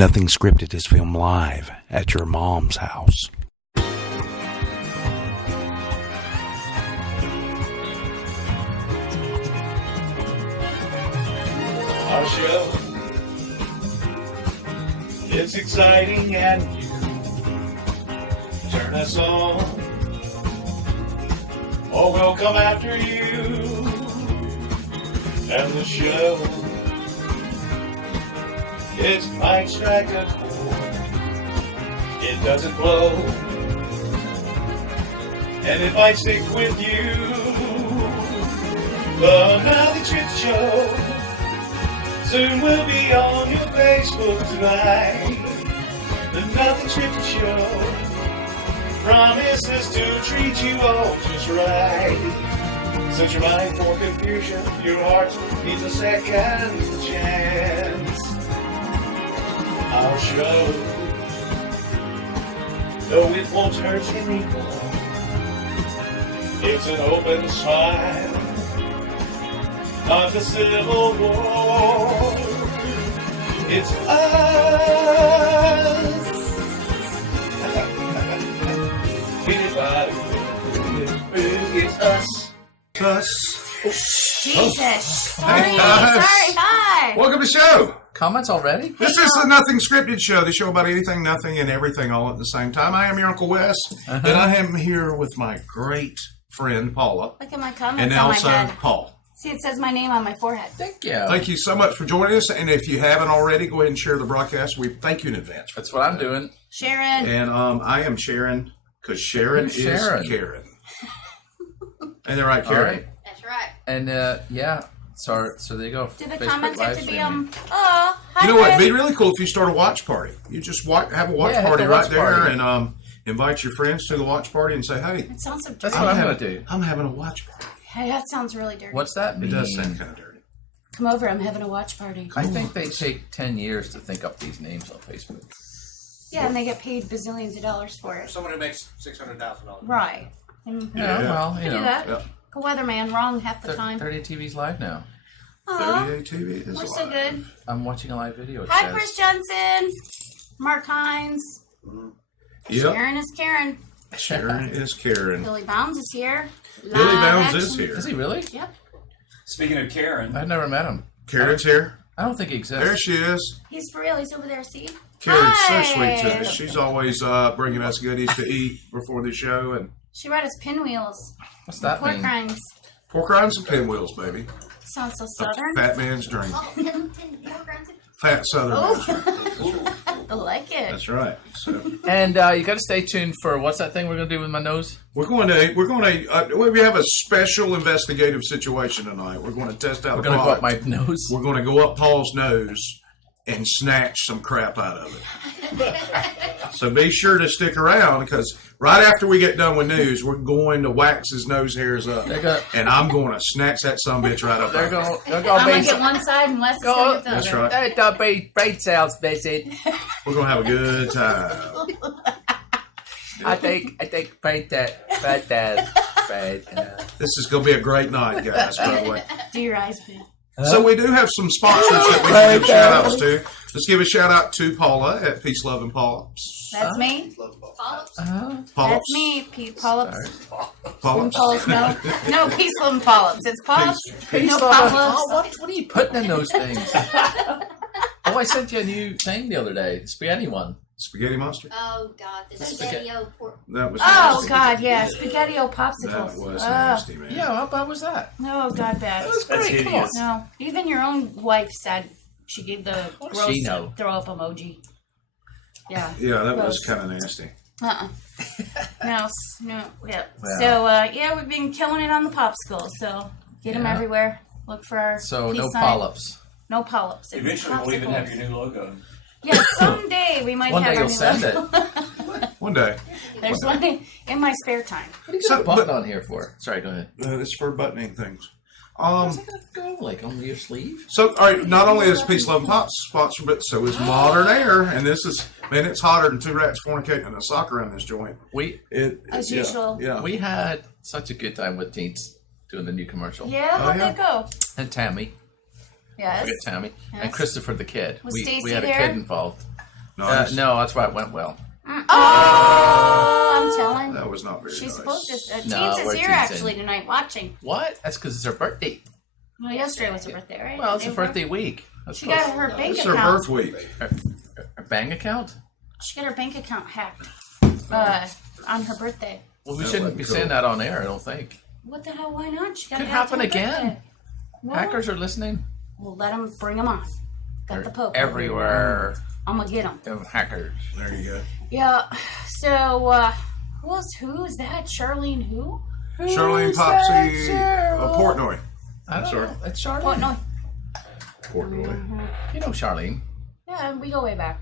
Nothing Scripted is filmed live at your mom's house. Our show, it's exciting and you turn us on, or we'll come after you. And the show, it might strike a chord, it doesn't blow, and it might stick with you. The Nothing Scripted Show soon we'll be on your Facebook tonight. The Nothing Scripted Show promises to treat you all just right. Set your mind for confusion, your heart needs a second chance. Our show, though it won't hurt anyone, it's an open smile of the Civil War. It's us. It's us. Jesus. Sorry. Hey, guys. Sorry. Hi. Welcome to the show. Comments already? This is the Nothing Scripted Show, the show about anything, nothing, and everything all at the same time. I am your Uncle Wes, and I am here with my great friend, Paula. Look at my comments And on my also head. Paul. See, it says my name on my forehead. Thank you. Thank you so much for joining us, and if you haven't already, go ahead and share the broadcast. We thank you in advance. That's what I'm doing. Sharon. And I am Sharon, because Sharon Who's is Sharon? Karen. And they're right, All Karen. right. That's right. And yeah, so there you go. Do the Facebook comments have live to be streaming. Oh, hi, You know what? It'd Chris. be really cool if you start a watch party. You just have a watch Yeah, hit party the right watch there party. and invite your friends to the watch party and say, hey, It sounds so dirty. That's what I'm going to do. I'm having a watch party. Hey, that sounds really dirty. What's that It mean? does sound kind of dirty. Come over. I'm having a watch party. I think they take 10 years to think up these names on Facebook. Yeah, and they get paid bazillions of dollars for it. Someone who makes $600,000. Right. And Yeah, well, I you do know. that. Yeah. Go weatherman wrong half the time. 30 TV's live now. Aw, 30-day TV is we're alive. so good. I'm watching a live video. It Hi, says. Chris Johnson. Mark Hines. Yep. Sharon is Karen. Sharon is Karen. Billy Bounds is here. Billy Live Bounds action. is here. Is he really? Yep. Speaking of Karen, I've never met him. Karen's here. I don't think he exists. There she is. He's for real. He's over there. See? Karen's Hi. so sweet to us. She's always bringing us goodies to eat before the show. And She brought us pinwheels. What's that Pork mean? rinds. pork rinds and pinwheels, baby. Sounds so A southern. fat man's dream. Fat southern man's dream. I like it. That's right. So And you got to stay tuned for what's that thing we're going to do with my nose? we have a special investigative situation tonight. We're going to test out We're a going to go up product. my nose. We're going to go up Paul's nose and snatch some crap out of it. So be sure to stick around because right after we get done with news, we're going to wax his nose hairs up. They're go- And I'm going to snatch that sumbitch right up. They're there. going I'm going to to get one side and Wes is Go- going to get the That's other. right. Don't be brain cells, busy. We're going to have a good time. I think brain This is going to be a great night, guys, by the way. Do your eyes, please. So we do have some sponsors that we can give shout-outs to. Let's give a shout-out to Paula at Peace, Love, and Polyps. That's me. Polyps. That's me. Pete Polyps. Polyps. Polyps, no. No, Peace, Love, and Polyps. It's Polyps. Peace, No love, and- Polyps. Oh, what are you putting in those things? Oh, I sent you a new thing the other day, the spaghetti one. Spaghetti Monster? Oh God, the spaghetti-o pork. That was Oh, nasty. God, yeah. Spaghetti-o popsicles. That was Oh. nasty, man. Yeah, how bad was that? Oh, God, bad. That was That's great. Come on. hideous. No, even your own wife said she gave the What does gross she know? throw up emoji. Yeah. Yeah, that was Gross. kind of nasty. No, yeah. Wow. So, yeah, we've been killing it on the popsicles. So, get them Yeah. everywhere. Look for our So peace no sign. polyps. No polyps. It's eventually we'll even have popsicles. your new logo. Yeah, someday we might One have day our you'll new send logo. One day. There's one in my spare time. What do you So, got a button but- on here for? Sorry, go ahead. It's for buttoning things. What's that gonna go like on your sleeve? So, all right, not only is Peace, Love, and Pops sponsored, but so is Modern Air. And this is, man, it's hotter than two rats fornicating in a sock around this joint. As usual. Yeah. We had such a good time with Teens doing the new commercial. Yeah, how'd yeah. that go? And Tammy. Yes. Forget Tammy. Yes. And Christopher the kid. Was we Stacy had a there? kid involved. Nice. No, that's why it went well. Oh, I'm telling. That was not very She's nice. supposed to. Teens No, is we're here teensing. actually tonight watching. What? That's because it's her birthday. Well, yesterday was her birthday, right? Well, it's her They were- birthday week. That's She close. got her bank It's her account. birth week. Her bank account? She got her bank account hacked on her birthday. Well, we That shouldn't wasn't be cool. saying that on air, I don't think. What the hell? Why not? She got Could it happen on her again. birthday. Well, Hackers are listening. We'll let them bring them on. Got the Pope Everywhere. I'm gonna get them. Hackers. There you go. Yeah. So who is that? Charlene who? Charlene Popsy Portnoy. I don't sorry. know. It's Oh Charlene. no. Portnoy. You know Charlene. Yeah, we go way back.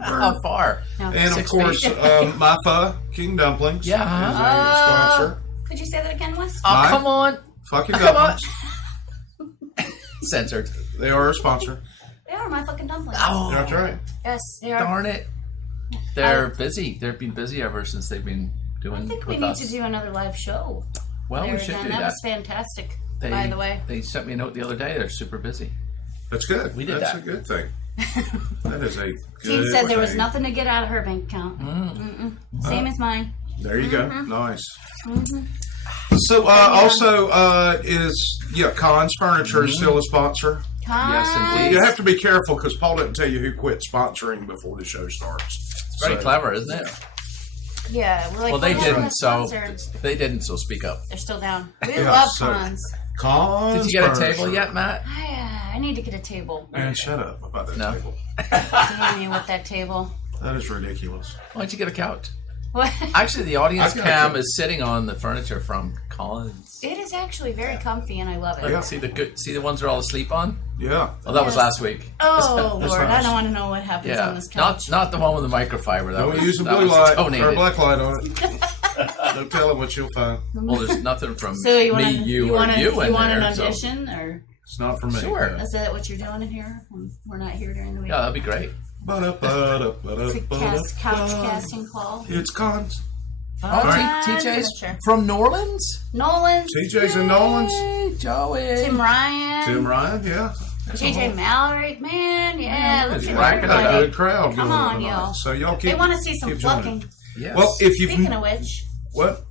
How far? No. And of 6 course, feet. my pho, King Dumplings, Yeah. is a sponsor. Could you say that again, Wes? Oh, Mine? come on. Fucking Come on. Dumplings. Censored. They are a sponsor. They are my fucking dumplings. Oh, That's right. Yes, they are. darn it. They're busy. They've been busy ever since they've been doing I think we with need us. to do another live show. Well, there we should again. do That that. was fantastic, by the way. They sent me a note the other day. They're super busy. That's good. We did That's that. a good thing. That is a good Teen said there was thing. nothing to get out of her bank account. Same as mine. There you go. Nice. So also Conn's Furniture is still a sponsor. Yes, indeed. You have to be careful because Paul didn't tell you who quit sponsoring before the show starts. It's very clever, isn't it? Yeah, we're like, Well, they we're didn't, not so sponsored. they didn't. So speak up. They're still down. We Yeah, love so- cons. Conn's Did you get a Furniture. table yet, Matt? I need to get a table. Man, shut up about that No. table. Damn you with that table. That is ridiculous. Why don't you get a couch? What? Actually, the audience I've got a cam couch. is sitting on the furniture from Collins. It is actually very comfy, and I love it. Yeah. See the ones they're all asleep on. Yeah. Oh, that was Yes. last week. Oh That's Lord, I nice. don't want to know what happens on Yeah, this couch. not the one with the microfiber. That Don't was, use a that blue was light donated. or a black light on it. Don't tell them what you'll find. Well, there's nothing from So you want me, you, or want you in you want there. an so- audition, or It's not for me. Sure. is that what you're doing in here when we're not here during the week? Yeah, that'd be great. It's a couch casting call. It's Cons. Oh, Fine TJ's furniture. from New Orleans. Nolan's, TJ's and Nolan's. Hey, Joey. Tim Ryan, Tim Ryan, yeah. JJ Mallory, man, yeah, look it's at racking Got a everybody. good crowd Come going on, tonight. y'all. So y'all keep. They want to see some keep joining. plucking. Yes. Well, if Speaking you've of which, what?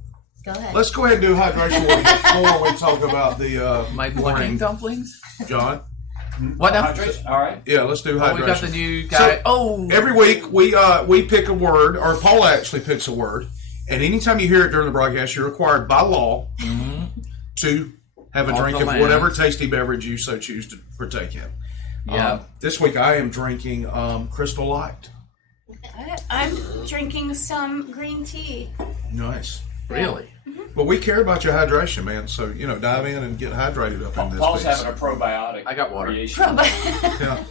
go ahead. Let's go ahead and do hydration water before we talk about the my morning, morning dumplings. John. What now? Hydration? All right. Yeah, let's do Oh, hydration. we got the new guy. So, every week we pick a word, or Paula actually picks a word, and anytime you hear it during the broadcast, you're required by law to have a Off drink the of land. whatever tasty beverage you so choose to partake in. Yeah. This week I am drinking Crystal Light. I'm drinking some green tea. Nice. Really? Well, we care about your hydration, man. So dive in and get hydrated up in this Paul's piece. having a probiotic. I got water. creation. Yeah.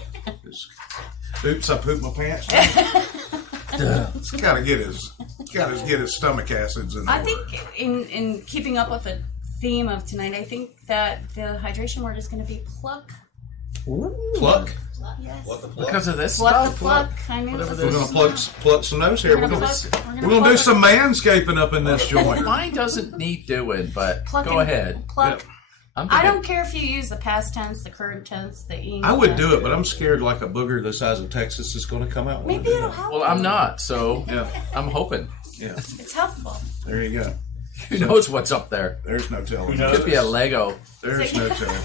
Oops, I pooped my pants. It's gotta get his stomach acids in there. I think in keeping up with the theme of tonight, I think that the hydration word is going to be pluck. Pluck. Yes. Because of this Pluck stuff. the pluck. I knew Whatever it was We're gonna pluck some nose here. We're We're gonna gonna, pluck- we're gonna do pluck- some manscaping up in this joint. Mine doesn't need doing, but plucking- go ahead. Pluck. Yeah. I'm I thinking- don't care if you use the past tense, the current tense, the ing. I would do it, but I'm scared like a booger the size of Texas is going to come out. when I Maybe do it'll that. help. Well, I'm not, so Yeah, I'm hoping. yeah. It's helpful. There you go. Who knows what's up there? There's no telling. Who knows? Could be a Lego. There's no telling.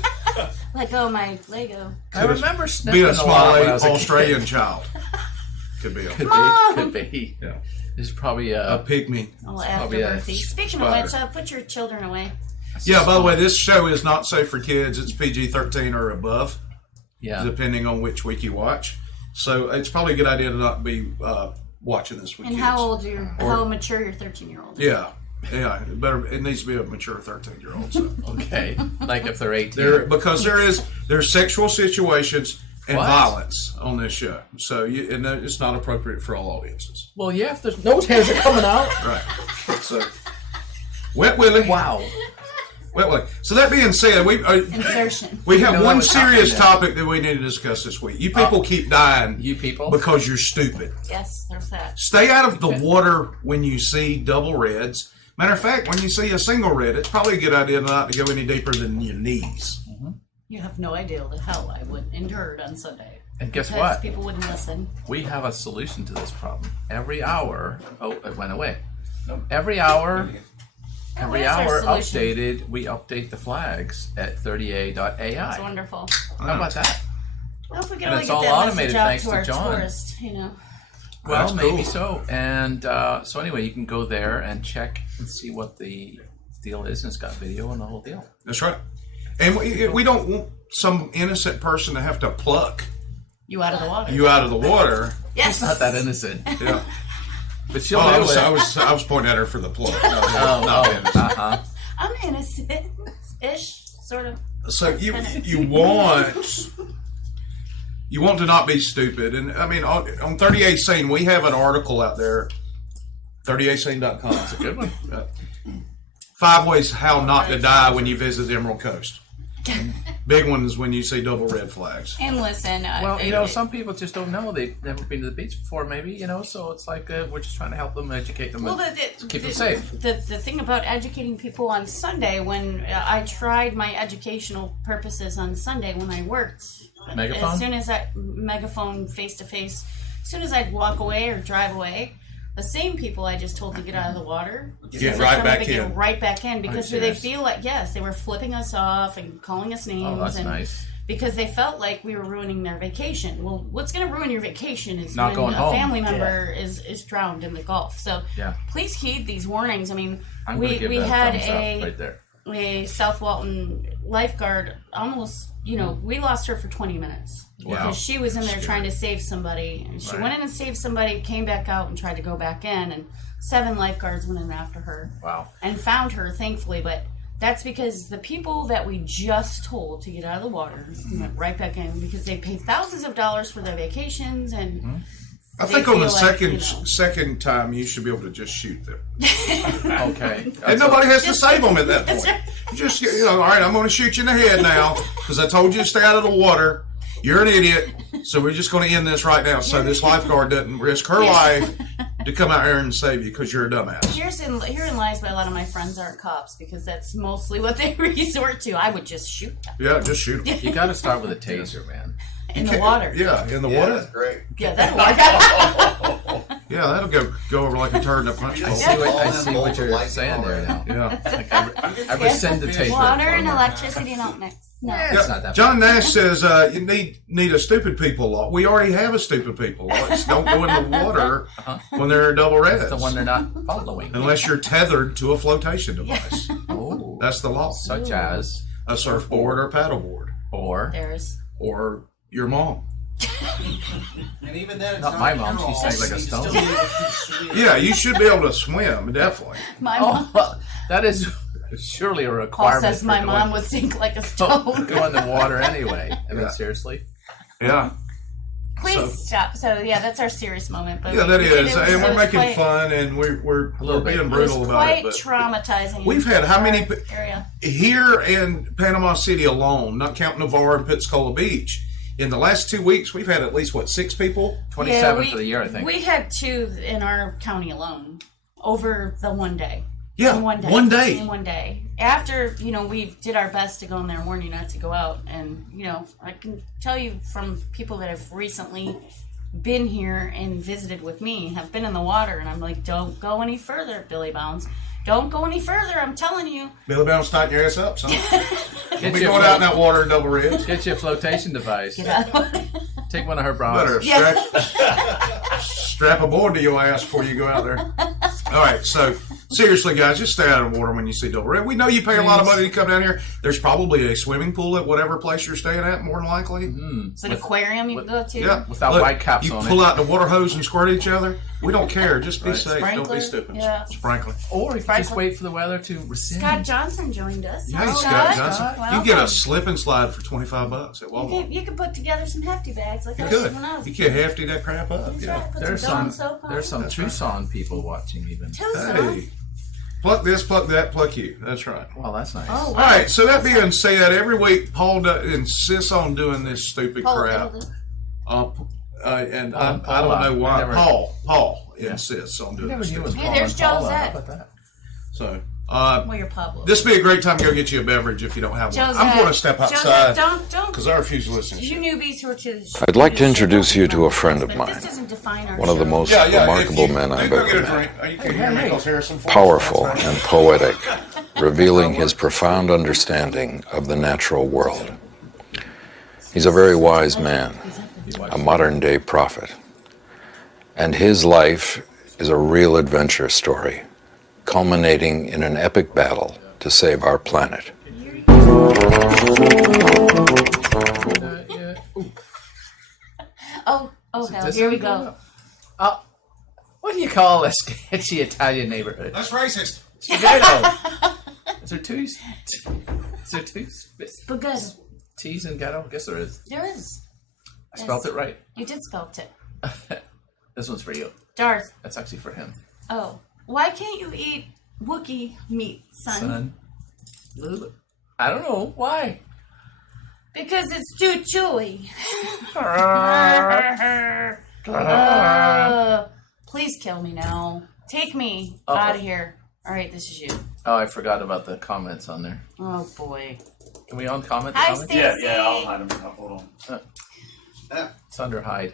Let go of my Lego. I remember sniffing Be a a small lot when I was a Australian kid. child. Could be Could Mom! be. Could be. Yeah. There's probably a a. pygmy. Oh, probably a afterbirthy. Speaking of spider. which, put your children away. Yeah. By the way, this show is not safe for kids. It's PG-13 or above, Yeah. depending on which week you watch. So it's probably a good idea to not be watching this with And kids. how old how mature your 13-year-old? Yeah. Yeah, it needs to be a mature 13-year-old. So. Okay. Like if they're 18. Because there's sexual situations and What? violence on this show, so it's not appropriate for all audiences. Well, yeah, if there's nose hairs are coming out. Right. So, Wet Willie. Wow. Wet Willie. So that being said, we Insertion. have You know that one was serious happening then. topic that we need to discuss this week. You people keep dying You people. because you're stupid. Yes, there's that. Stay out of the water when you see double reds. Matter of fact, when you see a single red, it's probably a good idea not to go any deeper than your knees. You have no idea the hell I endured on Sunday. And guess because what? people wouldn't listen. We have a solution to this problem. Every hour, it went away. Every hour, What is our solution? updated, we update the flags at 30a.ai. That's wonderful. How about that? Well, if we could And only it's get all that automated message out thanks to to our John. tourists, you know. Well, That's maybe cool. so. And so anyway, you can go there and check and see what the deal is, and it's got video and the whole deal. That's right. And we don't want some innocent person to have to pluck You out of the water. you out of the water. Yes. Not that innocent, Yeah. but she'll Oh, do it. I was pointing at her for the pluck. No, Oh, not oh, innocent. uh-huh. I'm innocent-ish, sort of. So you want to not be stupid, and I mean on 38 Scene we have an article out there, 38scene.com. That's a good one. 5 ways how not to die when you visit the Emerald Coast. Big one is when you see double red flags. And listen, Well, you know, some people just don't know. They've never been to the beach before, maybe, you know, so it's like we're just trying to help them, educate them, well, and keep them safe. The thing about educating people on Sunday, when I tried my educational purposes on Sunday when I worked, Megaphone? as soon as megaphone face to face, as soon as I'd walk away or drive away, the same people I just told to get out of the water, Get they're right coming back to get in. right back in because Are you they serious? feel like, yes, they were flipping us off and calling us names. Oh, that's and nice. because they felt like we were ruining their vacation. Well, what's going to ruin your vacation is Not when going a home. family member is drowned in the Gulf. So Yeah. please heed these warnings. I mean, I'm going to give we that had a thumbs a up right there. South Walton lifeguard almost, we lost her for 20 minutes. Wow. Because she was in there trying to save somebody. And she Right. went in and saved somebody, came back out and tried to go back in. And 7 lifeguards went in after her Wow. and found her, thankfully. But that's because the people that we just told to get out of the water went right back in because they paid thousands of dollars for their vacations. And I they think on the feel like, second time you should be able to just shoot them, Okay. and nobody has to Just- save them at that That's point. right. Just all right, I'm going to shoot you in the head now because I told you to stay out of the water. You're an idiot, so we're just going to end this right now. So this lifeguard doesn't risk her life to come out here and save you because you're a dumbass. Herein lies why a lot of my friends aren't cops because that's mostly what they resort to. I would just shoot them Yeah, just shoot them. You got to start with a taser, man. in the water. Yeah, in the Yeah, water. that's great. Yeah, that'll work. Yeah, that'll go over like a turd in a punch bowl. I see what you're saying there now. Yeah. I rescind the taser. Water and electricity don't mix. No. It's not that John Nash says you need a stupid people law. We already have a stupid people law. It's don't go in the water when they're double reds. the one they're not following. Unless you're tethered to a flotation device. Oh, That's the law. such as, A surfboard or paddleboard. or There's. Or your mom. And even then, it's Not my mom, your she fault. sank like a You still stone. need to keep swimming. Yeah, you should be able to swim, definitely. My mom. oh, well, that is surely a Paul requirement. says for my going- mom would sink like a stone. go in the water anyway. I mean, Yeah. seriously. Yeah. Please stop. So yeah, that's our serious moment. But Yeah, that it is. was- And it we're was making quite- fun and we're little bit. being It was brutal about quite it. But traumatizing. we've had how in many our area? here in Panama City alone, not counting Navarre and Pensacola Beach, in the last 2 weeks, we've had at least, 6 people? 27 Yeah, for the year, I think. We had 2 in our county alone over the one day. Yeah, In one day. one day. In one day. After, we did our best to go in there and warn you not to go out. And, I can tell you from people that have recently been here and visited with me, have been in the water, and I'm like, don't go any further, Billy Bounds. Don't go any further, I'm telling you. Billy Bounce, tighten your ass up, son. Get Be your going out in that water in double reds. Get you a flotation device. Get out. Take one of her bras. Better strap a board to your ass before you go out there. All right, so seriously, guys, just stay out of the water when you see double red. We know you pay a lot of money to come down here. There's probably a swimming pool at whatever place you're staying at, more than likely. It's an aquarium you can go to. Yeah, Without white caps you on pull it. out the water hose and squirt each other. We don't care. Just be Right. safe. Don't Sprinkler, be stupid. yeah. Sprinkler. Or you can just wait for the weather to rescind. Scott Johnson joined us. Hey, Hello, Scott Johnson. Welcome. You get a slip and slide for $25 at Walmart. You could put together some hefty bags like You I did could. when I was You a can kid. hefty that crap up. That's Yeah. right. Put There's some Dawn some soap on. there's some That's right. Tucson people watching even. Tucson. Hey, pluck this, pluck that, pluck you. That's right. Well, that's nice. Oh, All wow. right. So that being said, every week Paul insists on doing this stupid Paula crap. did it. And Paula. I don't know why. I never- Paul insists on I doing never this knew it was stupid. Hey, Paula there's and Paula. Josette. How about that? So Well, you're Pablo. This would be a great time to go get you a beverage if you don't have one. Joseph, I'm going to step outside don't. because I refuse to listen to You you. newbies who are to the show. I'd like to introduce you to a friend of But mine. This doesn't define our One of the show. most Yeah, if remarkable you- men Hey, I've go ever get a met. drink. You can hear Nicholas Harrison for us. Powerful That's and right. poetic, revealing his profound understanding of the natural world. He's a very wise man, a modern-day prophet. And his life is a real adventure story, culminating in an epic battle to save our planet. Oh, hell, Does here we it go. Oh, what do you call a sketchy Italian neighborhood? That's racist. Spaghetto. Is there two? Is there two? Spaghetti. T's in ghetto? I guess there is. There is. I spelled it right. You did spell it. This one's for you. Darth. That's actually for him. Oh. Why can't you eat Wookiee meat, son? I don't know. Why? Because it's too chewy. Please kill me now. Take me out of here. All right, this is you. Oh, I forgot about the comments on there. Oh, boy. Can we uncomment the Hi, comments? Stacy. I'll hide them. Hold on. It's under hide.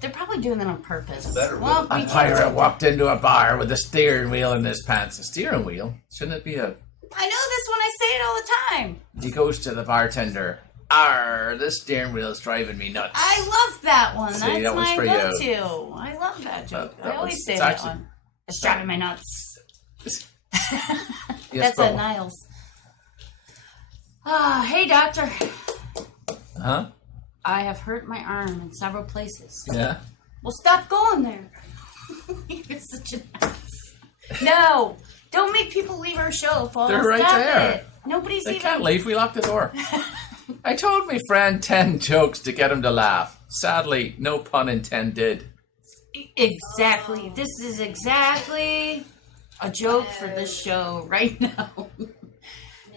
They're probably doing that on purpose. Better Well, A we pirate walked into a bar with a steering wheel in his pants. A steering wheel? Shouldn't it be a... I know this one. I say it all the time. He goes to the bartender. Arr, this steering wheel is driving me nuts. I love that one. See, That's that one's my for you. go-to. I love that joke. That I always one's- say it's that actually- one. It's driving my nuts. Yes, That's Paula. Niles. Hey, doctor. Huh? I have hurt my arm in several places. Yeah. Well, stop going there. You're such an ass. No, don't make people leave our show. Paul. They're right Stop there. It. Nobody's They even. can't leave. We locked the door. I told my friend 10 jokes to get him to laugh. Sadly, no pun intended. Exactly. This is exactly a joke for this show right now.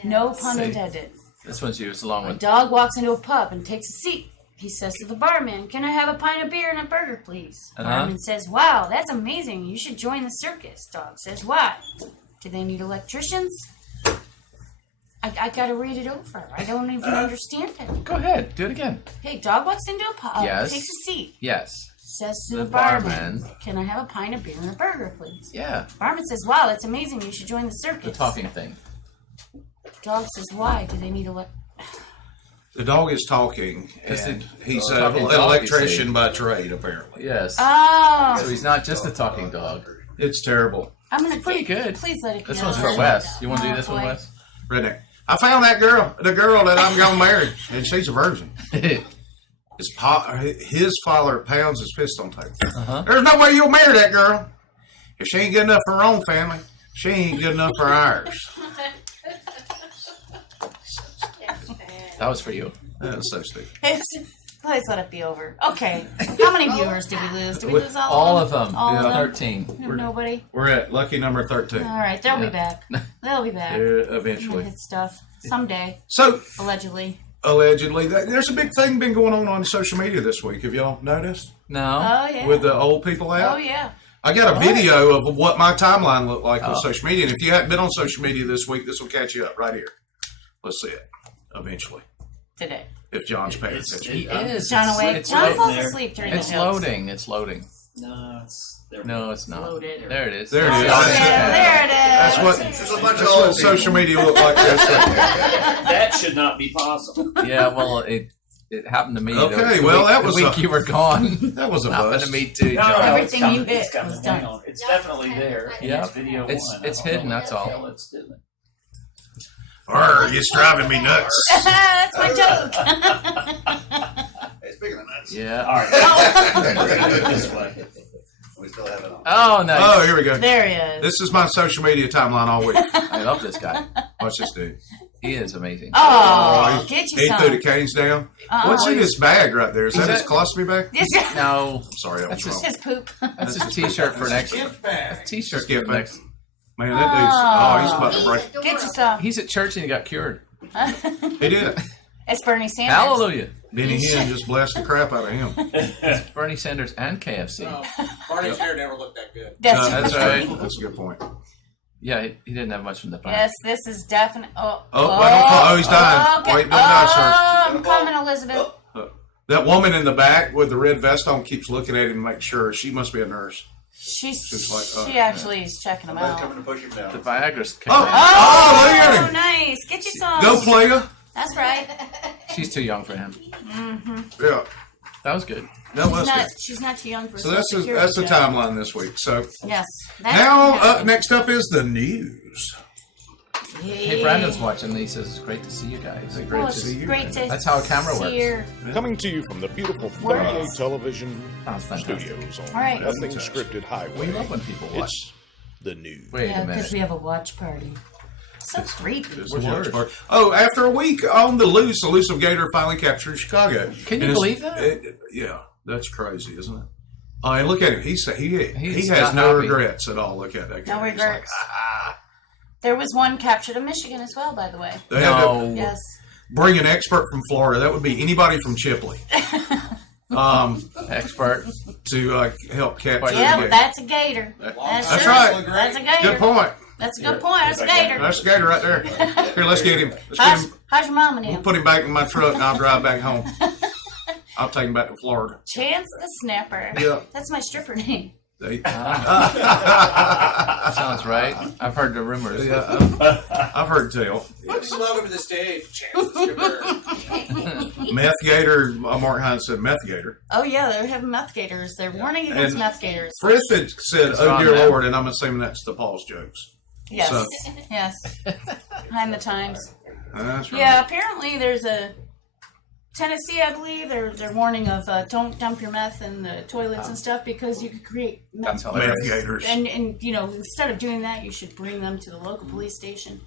No pun See. intended. This one's used along A with... dog walks into a pub and takes a seat. He says to the barman, "Can I have a pint of beer and a burger, please?" Barman says, "Wow, that's amazing. You should join the circus." Dog says, "Why? Do they need electricians?" I gotta read it over. I don't even understand it. Go ahead. Do it again. Hey, dog walks into a pub, Yes. takes a seat, Yes. says to The the barman, barman. "Can I have a pint of beer and a burger, please?" Yeah. Barman says, "Wow, that's amazing. You should join the circus." The talking thing. Dog says, "Why? Do they need The dog is talking, and he's an talking dog, you electrician see. by trade, apparently. Yes. Oh, So he's not just a talking dog. It's terrible. I'm gonna pretty good. Please let it go. This one's for Wes. You want to do this one, boy. Wes? Redneck. I found that girl, the girl that I'm going to marry, and she's a virgin. His father pounds his fist on table. There's no way you'll marry that girl. If she ain't good enough for her own family, she ain't good enough for ours. That was for you. That was so stupid. Please let it be over. Okay. How many viewers did we lose? Did we lose All of them. All of them? 13. Nobody? We're at lucky number 13. All right, they'll be back. They'll be back. Eventually. Hit stuff. Someday. So, Allegedly. allegedly, there's a big thing been going on social media this week. Have y'all noticed? No. Oh, yeah. With the old people out? Oh, yeah. I got a video of what my timeline looked like on social media. And if you haven't been on social media this week, this will catch you up right here. Let's see it eventually. Today. If John's paying attention. He is. John awake. It's, John lo- falls asleep during it's the jokes. loading. It's loading. No, it's No, it's not. Loaded. There it is. There it is. Oh, yeah, there it is. That's what social media looked like yesterday. That should not be possible. Yeah, well, it happened to me. Okay, well, that was the week a- you were gone. That was a happened bust. to me too, No, John. Everything it's you coming. hit It's coming. was Hang done. on. It's definitely there. Yeah. It's video It's- one. it's I don't hidden, know that's what the all. hell it's doing. Arr, it's driving me nuts. That's my joke. Hey, speaking of nuts, Yeah. All right. We're gonna do it this way. we still have it on. Oh, nice. Oh, here we go. There he is. This is my social media timeline all week. I love this guy. Watch this dude. He is amazing. Oh, get you He some. threw the canes down. What's in his bag right there? Is that his colostomy bag? This is No, Sorry, I was That's wrong. his poop. that's his T-shirt for next. Gift bag. T-shirt Skip for it. next. Man, that dude's, he's about to break. Get you some. He's at church and he got cured. He did it. It's Bernie Sanders. Hallelujah. Benny Hinn just blessed the crap out of him. Bernie Sanders and KFC. Barney's hair never looked that good. That's That's right. That's a good point. Yeah, he didn't have much from the back. Yes, this is definitely. He's dying. Okay. Wait, don't die, sir. I'm coming, Elizabeth. That woman in the back with the red vest on keeps looking at him to make sure. She must be a nurse. She's like, she actually is checking him Somebody's out. coming to push him down. The Viagra's kicking Oh, in. look at him. Nice. Get you some. Go, player. That's right. She's too young for him. Yeah, That was good. that was good. She's not too young for. So that's Social the Security job. timeline this week. So Yes. now, next up is the news. Hey, Brandon's watching and he says, it's great to see you guys. Great to That's how a camera see works. your- Coming to you from the beautiful Where 38 is- television That's fantastic. studios on All right. Nothing Scripted Highway. We love when people watch. It's the news. Wait Yeah, a because minute. we have a watch party. So creepy. It's Where's the watch yours? part. Oh, after a week on the loose, elusive gator finally captured Chicago. Can you And believe that? Yeah, that's crazy, isn't it? Oh, and look at him. He He's has not no happy. regrets at all. Look at that guy. No He's regrets. Like, There was one captured in Michigan as well, by the way. They had to No. Yes. bring an expert from Florida. That would be anybody from Chipley. Expert. To help capture the Yeah, gator. that's a gator. That's That's right. That's a gator. Good point. That's a good point. That's a gator. That's the gator right there. Here, let's get him. Let's get him. How's your mama We'll now? put him back in my truck and I'll drive back home. I'll take him back to Florida. Chance the Snapper. Yeah. That's my stripper name. They- Sounds right. I've heard the rumors. Yeah, I've heard tell. Welcome to the stage, Chance the Stripper. Meth gator. Mark Hines said meth gator. Oh yeah, they're having meth gators. They're warning against And meth gators. Frith had said, It's "Oh on dear there. Lord," and I'm assuming that's the Paul's jokes. Yes. So- Yes. Behind the times. That's right. Yeah, apparently there's a Tennessee, I believe, they're warning of don't dump your meth in the toilets and stuff because you could create That's meth. Meth hilarious. gators. And instead of doing that, you should bring them to the local police station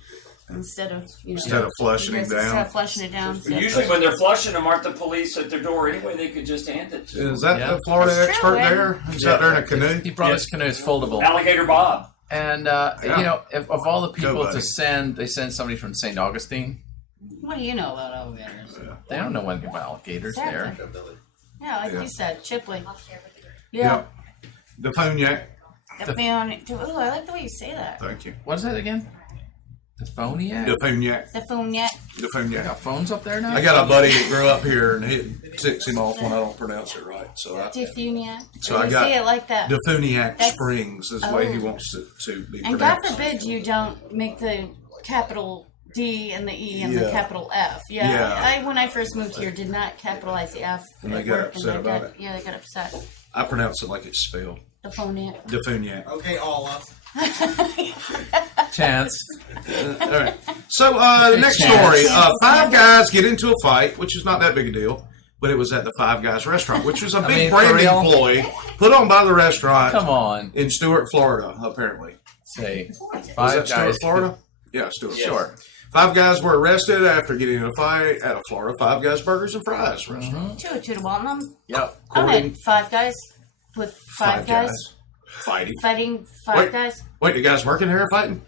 instead of flushing him Instead down. of flushing it down. So- Usually when they're flushing them, aren't the police at their door anyway? They could just hand it to them. Is that Yeah. the Florida That's expert true, there? He's out there in a canoe. He brought his canoe. It's foldable. Alligator Bob. And, if, of all the people buddy. to send, they send somebody from St. Augustine. What do you know about alligators? They don't know anything about alligators there. Exactly. Yeah, like Yeah. you said, Chipley. Yeah. The Phoniac. The phone. Ooh, I like the way you say that. Thank you. What is that again? The phoniac? The Phoniac. The phone yet. The They Phoniac. got phones up there now? I got a buddy that grew up here, and it ticks him off when I don't pronounce it right. So I So I got say it like that. Defuniac That's- Springs is the way he Oh. wants it to be And God pronounced. forbid you don't make the capital D and the E and the Yeah. capital F. Yeah. Yeah. I when I first moved here did not capitalize the F. And they at got work, upset they about got, it. Yeah, they got upset. I pronounce it like it's spelled. The phone yet. Defuniac. Okay, Paula. Chance. All right. So the next story: five guys get into a fight, which is not that big a deal, but it was at the Five Guys restaurant, which was a big mean, for branding real? ploy put on by the restaurant Come on. in Stuart, Florida. Apparently, Say. was Five that Stuart, guys. Florida? Yeah, Stuart. Sure. Five guys were arrested after getting in a fight at a Florida Five Guys Burgers and Fries restaurant. To the bottom. Yep. I According met five guys with five guys fighting. fighting five Wait. guys. Wait, the guys working here are fighting?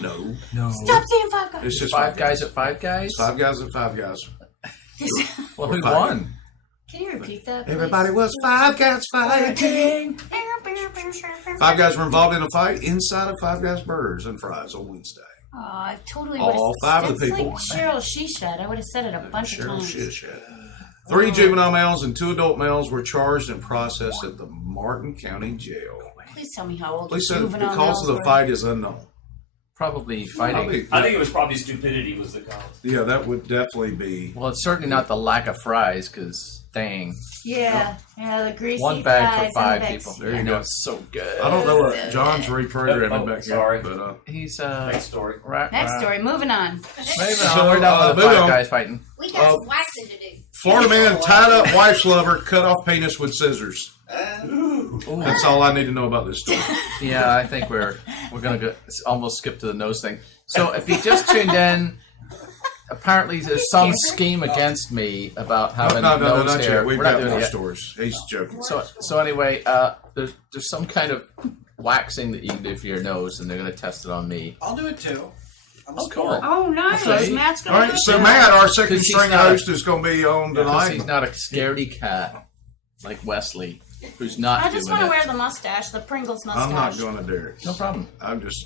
No, No. Stop saying five guys. it's just Five guys at Five Guys? Five guys and five guys. Well, who Five. won? Can you repeat that? please? Everybody was five guys fighting. Five guys were involved in a fight inside of Five Guys Burgers and Fries on Wednesday. Oh, I totally All would have. five of the people. Like Cheryl She Said. I would have said it a bunch of Cheryl times. Shish. Three juvenile males and two adult males were charged and processed at the Martin County Jail. Please tell me how old Police said the juvenile cause of the males were. fight is unknown. Probably fighting. Probably- I think it was probably stupidity was the cause. yeah, that would definitely be. Well, it's certainly not the lack of fries, because dang. Yeah, the greasy One bag fries for five and the people. Vex- There you I go. know it's so good. I don't know what John's reprogramming Oh, back sorry. here, but He's, Next story. right. Next story. Moving on. Maybe So, we're done with the moving Five on. Guys fighting. We got some waxing to do. Florida man tied up wife's lover, cut off penis with scissors. That's all I need to know about this story. Yeah, I think we're gonna go, almost skip to the nose thing. So if you just tuned in, apparently there's some scheme against me about having No, nose not hair. yet. We've We're not got doing it more yet. stories. He's joking. So anyway, there's some kind of waxing that you can do for your nose, and they're gonna test it on me. I'll do it too. I'm Oh, cool. Oh, nice. Okay. Matt's All gonna right, do so that. Matt, our second 'Cause he's string not- host, is going to be on Because tonight. he's not a scaredy cat like Wesley, who's not I just doing want to it. wear the mustache, the Pringles mustache. I'm not going to dare it. No problem. I'm just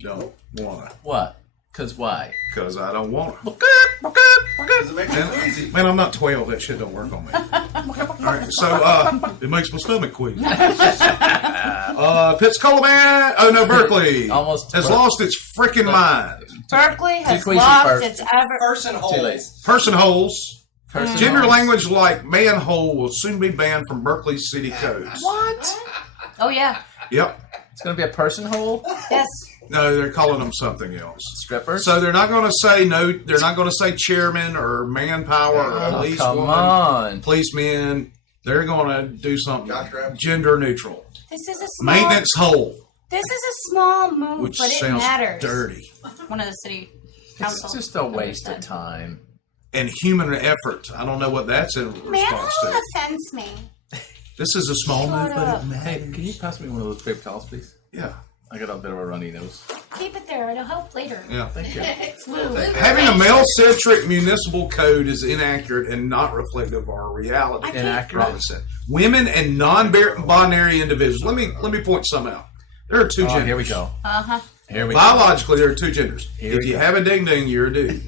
don't wanna. What? Because why? Because I don't wanna. Does it make you queasy? Man, I'm not 12. That shit don't work on me. All right, so it makes my stomach queasy. Pensacola man. Oh no, Berkley Almost has lost its freaking mind. Berkley has queasy lost first. its ever. Person Too late. holes. Person holes. Person Gender holes. language like manhole will soon be banned from Berkeley city codes. What? Oh yeah. Yep. It's going to be a person hole? Yes. No, they're calling them something else. Strippers? So they're not going to say no. They're not going to say chairman or manpower or police come woman, on. policemen. They're going to do something Jockstrap. gender neutral. This is a small Maintenance hole, This is a small move, which but it sounds matters. dirty. One of the city It's council. just a waste of time. And human effort. I don't know what that's in response Manhole to. offends me. This is a small Shut move, but up. it matters. Hey, can you pass me one of those paper towels, please? Yeah. I got a bit of a runny nose. Keep it there. It'll help later. Yeah. Thank you. It's lube. Having a male-centric municipal code is inaccurate and not reflective of our reality. I can't- Inaccurate. Robinson. Women and non-binary individuals. Let me point some out. There are two genders. Here we go. Uh-huh. Here we go. Biologically, there are two genders. Here If we you go. have a ding ding, you're a dude.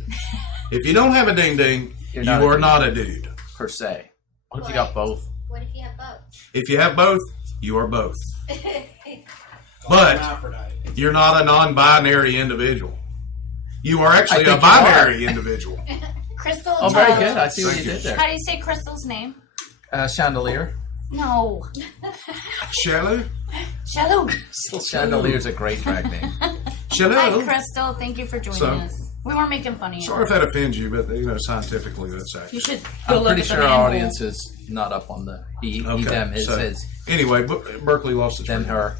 If you don't have a ding ding, You're you not a are dude. not a dude. Per se. What if you got both? What if you have both? If you have both, you are both. But Hermaphrodite. you're not a non-binary individual. You are actually I a think you are. binary individual. Crystal. Oh, very tell- good. I see what you Thank did How there. do you say Crystal's name? Chandelier. No. Shallow? Shallow. Chandelier's a great drag name. Hi, Shallow? Crystal. Thank you for joining So- us. We weren't making fun of you. Sorry if that offends you, but scientifically that's You accurate. should go I'm look pretty at sure the our manhole. audience is not up on the he, them, his, so his, anyway, Berkeley lost its then freedom. her.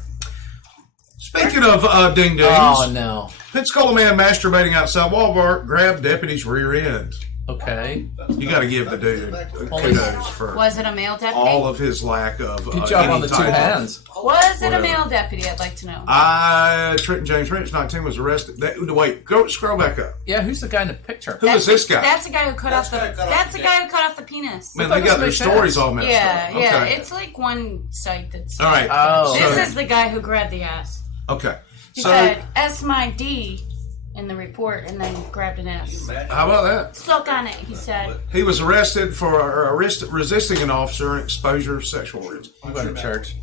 Speaking of ding dings, Oh, no. Pensacola man masturbating outside Walmart grabbed deputy's rear end. Okay. You got to give the dude kudos for Was it a male deputy? all of his lack of Good job any on the two type of- hands. Was it a Whatever. male deputy? I'd like to know. Trenton James Rich, 19, was arrested. Wait, scroll back up. Yeah, who's the guy in the picture? Who is this guy? That's the guy who cut off the. That's the guy who cut off That's the the guy who cut off the penis. Man, they got their makes stories sense. all messed Yeah, up. yeah. Okay. It's like one site that's. All right. Oh. This So- is the guy who grabbed the ass. Okay. He So, said S my D in the report and then grabbed an ass. how about that? Suck on it, he said. He was arrested for resisting an officer and exposure of sexual risk. I'm going to church.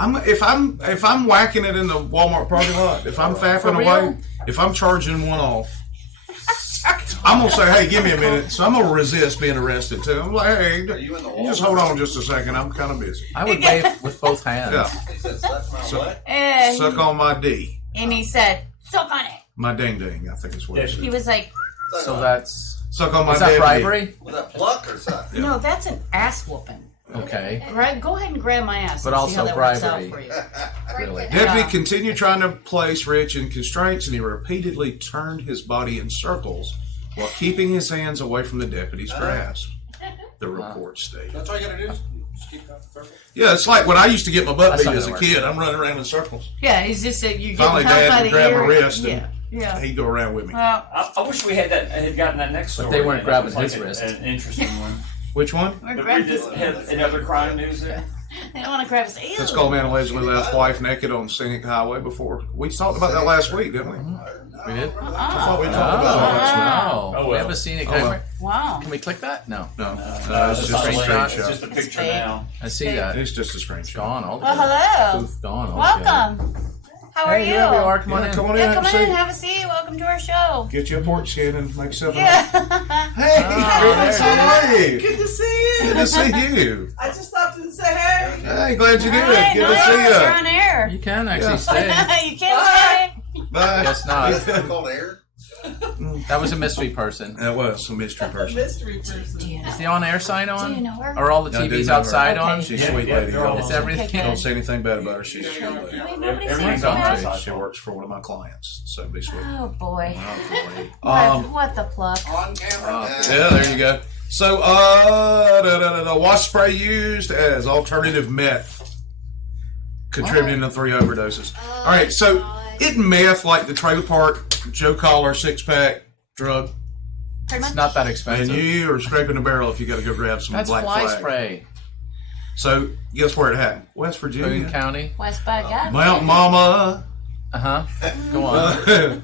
If I'm whacking it in the Walmart parking lot, if I'm faffing For away, real? if I'm charging one off, I'm gonna say, "Hey, give me a minute." So I'm gonna resist being arrested too. I'm like, "Hey, you in the you just hold on just a second. I'm kind of busy." I would wave with both hands. Yeah, He said, "That's my So- what?" suck on my D, And he said, suck on it. my ding ding. I think is what it He said. was like, So that's. Suck on my Is that baby. bribery? Was that pluck or something? no, that's an ass whooping. Okay. Right? Go ahead and grab my ass. But and see how also that works bribery. out for you. Really. Deputy Yeah. continued trying to place Rich in constraints, and he repeatedly turned his body in circles while keeping his hands away from the deputy's grasp. The report stated. That's all you gotta do is just keep going in circles. Yeah, it's like when I used to get my butt That's beat not as a gonna kid. I'm running around in circles. Yeah, he's just that you get Finally, held Dad by would the grab my ear. wrist Yeah, and yeah. he'd go around with me. Well, I wish we had got that next story. they weren't That grabbing was like his an- wrist. An interesting one. Which one? we're Did we grabbing just have another crime news there? They don't want to grab his ear. This call man allegedly left wife naked on scenic highway before. We talked about that last week, didn't we? We did? I thought we talked about that last week. No. Oh, We well. have a scenic Oh, well. highway. Wow. Can we click that? No. No, It's it's just just a a screenshot. It's just a It's picture fake. now. I see that. It's just a It's screenshot. gone. All Well, hello. Poof, gone. Okay. Welcome. How are Hey, you? here we are. Come on Yeah, in. come on Yeah, in. come and on in. see. Have a seat. Welcome to our show. Get you a porch skin and make yourself Yeah. Hey, Oh, Chris, there how are you? Good to see you. Good to see you. I just stopped in and say hey. Hey, glad you did All it. right, Good nice. to You're see on air. You can actually Yeah. stay. You can't stay. you. Bye. Guess not. Is that called air? That was a mystery person. That was a mystery person. Mystery person. Is the on-air sign on? Do you know her? Are all the I do TVs know her. outside Okay. on? She's a sweet lady. they're all Is on. everything? Don't say anything bad about her. She's a sweet lady. Wait, nobody's Everyone's saying on that? outside. She works for one of my clients, so be sweet. Oh boy. Um, What the pluck? On camera. Yeah, there you go. So, the wasp spray used as alternative meth, contributing to 3 overdoses. All right, so isn't meth like the trailer park, Joe Collar, 6-pack drug? Pretty much. It's not that And expensive. you are scraping the barrel if you got to go grab some That's black fly flag. spray. So, guess where it happened? West Boone Virginia. County. West by God. Mountain Mama Go on.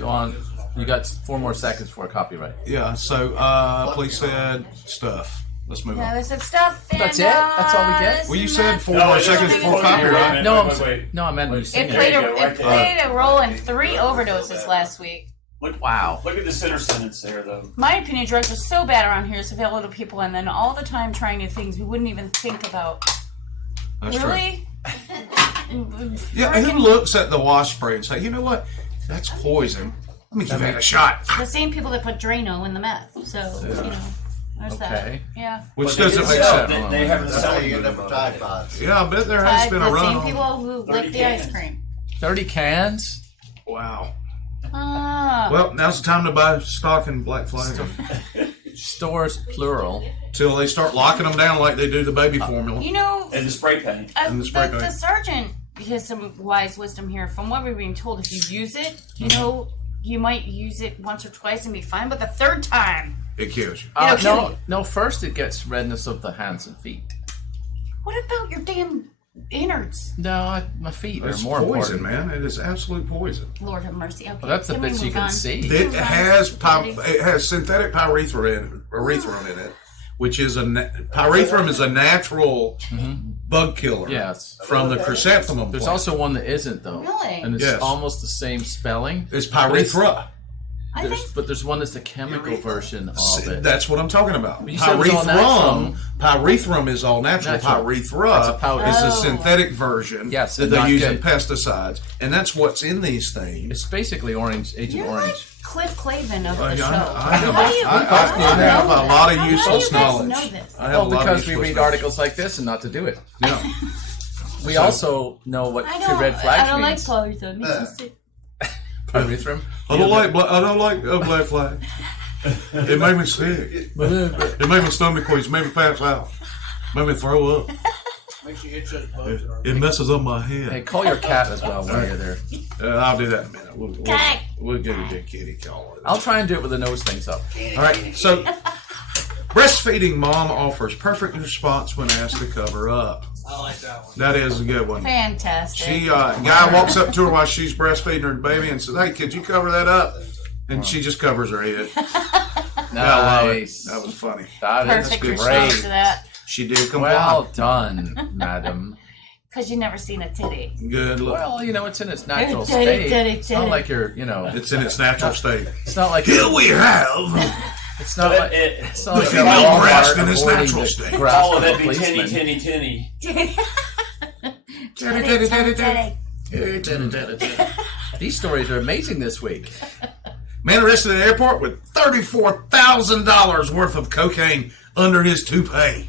Go on. You got 4 more seconds for a copyright. Yeah, so police said stuff. Let's move Yeah, on. they said stuff. And, That's it? That's all we get? Well, you said 4 more seconds before copyright. No, wait. I meant you sing It played, it. it played a role in 3 overdoses last week. Wow. Look at the center sentence there, though. My opinion, drugs are so bad around here, so little people, and then all the time trying new things we wouldn't even think about. That's Really? Yeah, and who looks at the wasp spray and say, you know what? That's poison. Let me give that a shot. The same people that put Drano in the meth. So, you know, there's that. Okay. Yeah. Which But doesn't they make sell- sense. They have the That's how selling you end up room with over Tide there. Pods. Yeah, I bet there has been a The run same on. people who 30 lick the ice cans. cream. 30 cans? Wow. Ah. Well, now's the time to buy stock in Black Flag. Stores, plural. Till they start locking them down like they do the baby formula. You know, And the spray paint. And the spray the paint. sergeant has some wise wisdom here. From what we're being told, if you use it, you know, you might use it once or twice and be fine, but the 3rd time, It kills you. It'll kill you. No, first it gets redness of the hands and feet. What about your damn innards? No, my feet are It's more poison, important. man. It is absolute poison. Lord have mercy. Okay, Well, that's the can we bits you move can on? see. It has synthetic pyrethrum in it, which is pyrethrum is a natural bug killer. Yes. From the chrysanthemum. There's plant. also one that isn't, though. Really? And it's Yes. almost the same spelling. It's pyrethra. I think But there's one that's the chemical version of it. That's what I'm talking about. You said it was all natural. Pyrethrum is all natural. Natural. Pyrethra That's a powder. is the Oh. synthetic version Yes, that they not use in good. pesticides, and that's what's in these things. It's basically Agent you're Orange. like Cliff Clavin of I the show. have How do you a lot of How do useless you guys knowledge. know this? I have Well, a lot of because we useless read knowledge. articles like this and not to do it. Yeah. We also know what I 2 don't. red flags I don't means. like polython. It makes me sick. Pyrethrum. I don't like black flag. It made me sick. It made my stomach queasy. It made me pass out. Made me throw up. Makes you itch those bugs. It messes up my Hey, head. call your cat as well while you're there. I'll do that in a minute. We'll Cat. get a big kitty call. I'll try and do it with the nose things up. All right. So, breastfeeding mom offers perfect response when asked to cover up. I like that one. That is a good one. Fantastic. She guy walks up to her while she's breastfeeding her baby and says, "Hey, could you cover that up?" And she just covers her head. I love it. Nice. That was funny. That is Perfect good response great. to that. She did comply. Well done, madam. Because you never seen a titty. Good look. Well, you know, it's in its natural Titty, state. titty, It's not titty. like you're, you know, It's in its natural state. it's not like Here we have it's not like it's not the like female Walmart breast in its avoiding natural the state. grasp Oh, of that'd the be tinny, policeman. tinny, tinny. These stories are amazing this week. Man arrested at the airport with $34,000 worth of cocaine under his toupee.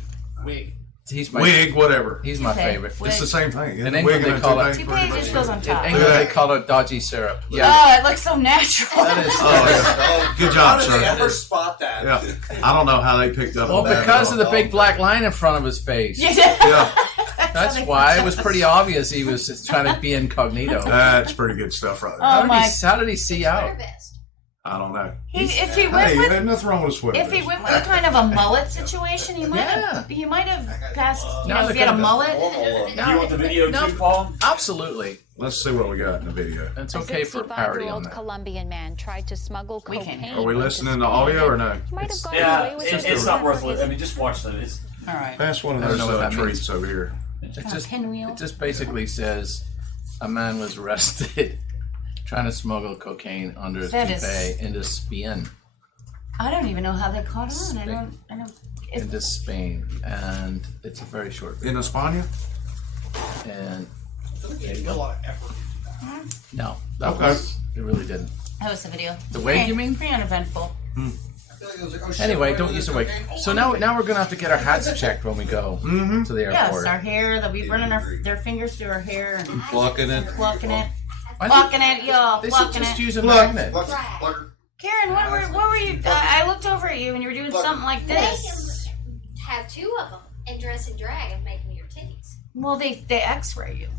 He's my Wig, whatever. He's my Okay. favorite. It's the same thing. In Wig England, they and a call it- toupee, Toupee pretty much. just goes on In top. England, they call it dodgy syrup. Yeah. Oh, it looks so natural. That is. Oh, yeah. Good job, How did they sir. ever spot that? Yeah. I don't know how they picked up Well, on that. because of at the big black line in front of his face. all. Yeah, That's why it was pretty obvious he was just trying to be incognito. that's pretty good stuff right there. Oh, my. How did he see out? I don't know. If he Hey, went with there's nothing wrong with a sweater. If he went with a kind of a mullet situation, he might have passed. You Now know, if look he had a at mullet. Do you want the video too, Paul? Absolutely. Let's see what we got in the video. It's okay for a parody on 65-year-old that. Colombian man tried to smuggle We can't. cocaine. Are we into listening to Spain. audio or no? He might have gone Yeah, away with it's not worth it. it. I mean, just watch them. It's All right. Pass one of I don't those know what that treats over here. Pinwheel. It just basically says a man was arrested trying to smuggle cocaine under his That is- toupee into Spain. I don't even know how they caught on. I don't. Into Spain, and it's a very short video. In España? And There you go. A lot of effort into that. no, that Okay. was it. Really didn't. That was the video. The wig, you mean? Pretty uneventful. I feel like it was like, oh, shit, Anyway, where don't did use this the wig. cocaine- So now we're gonna have to get our hats checked when we go to the Yes, airport. our hair. They'll be running their fingers through our hair and Plucking it. plucking it, I think plucking it, y'all, they should plucking just it. use a Pluck. magnet. Plucker. Karen, what were you? I looked over at you and you were doing something like They this. can have two of them and dress and drag and make me your titties. Well, they X-ray you.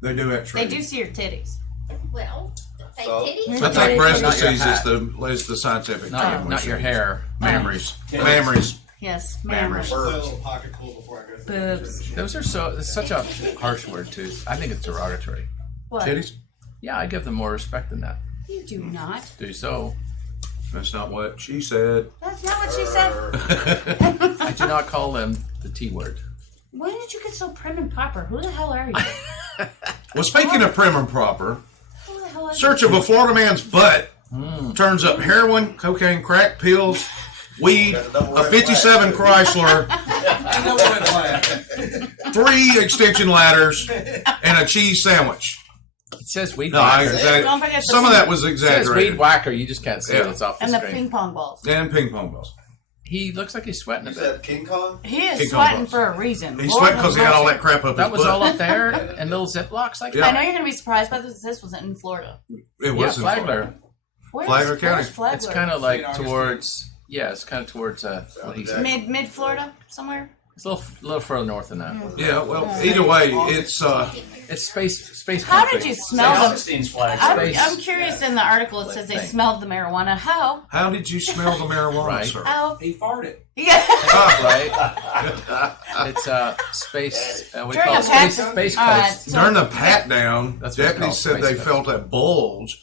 They do X-ray. They do see your titties. Well, fake So- titties. I think breast Not your disease hat. is the scientific Not term. your hair. Memories. Memories. Yes, Memories. Play a little pocket pull before I go. boobs. Those are it's such a harsh word too. I think it's derogatory. What? Titties? Yeah, I give them more respect than that. You do not. Do so. That's not what she said. That's not what she said. I do not call them the T word. When did you get so prim and proper? Who the hell are you? Well, speaking of prim and proper, Who the hell are search you? of a Florida man's butt turns up heroin, cocaine, crack, pills, weed, a 57 Chrysler, 3 extension ladders, and a cheese sandwich. It says weed No, whacker. Don't forget some of that was It says weed exaggerated. whacker. You just can't see it. Yeah. It's off the And the screen. ping pong balls. And ping pong balls. He looks like he's sweating a You bit. said King Kong? He is King Kong sweating balls. for a reason. He's Lord sweating because he had all have that crap up That his was butt. all up there in little Ziplocs like Yeah. I that. know you're going to be surprised by this. This was in Florida. It Yeah, was in Florida. Flagler. Flagler County. Where's Flagler? It's kind of like towards. Yeah, it's kind of towards what he said. mid Florida somewhere. It's a little further north than that. Yeah, well, either way, it's It's space. How country. did you smell them? Sixteen's flag. I'm curious. In the article, it says they smelled the marijuana. How? how did you smell the marijuana, Right. sir? How? He farted. Yeah. Right? It's space. What do you During call a it? pat- Space All right, coast. so- During the pat down, That's what it's deputies called, said they space felt a bulge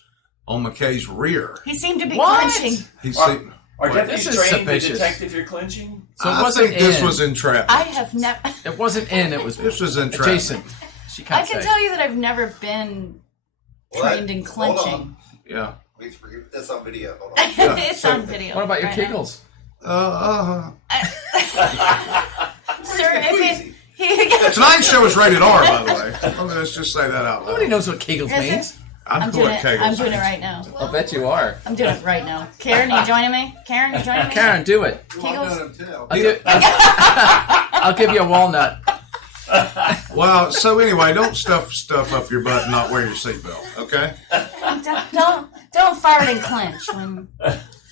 on McKay's rear. He seemed to be What? clenching. He said, Are deputies This is trained to suspicious. detect if you're clenching? So it I wasn't think this in. was entrapment. I have never. It wasn't in. It was This was entrapment. adjacent. She I can't can say. tell you that I've never been trained in Hold on. clenching. Yeah. Wait for you. That's on video. Hold on. It's on video. What about your right now. kegels? Sir, if it, Tonight's show is rated R, by the way. Let's just say that out Nobody loud. knows what kegels Is it? means. I'm cool doing at it. kegels. I'm doing it right now. I'll bet you are. I'm doing it right now. Karen, are you joining me? Karen, you joining me? Karen, do it. Kegels? I'll give you a walnut. Well, so anyway, don't stuff up your butt and not wear your seatbelt, okay? Don't fart and clench when.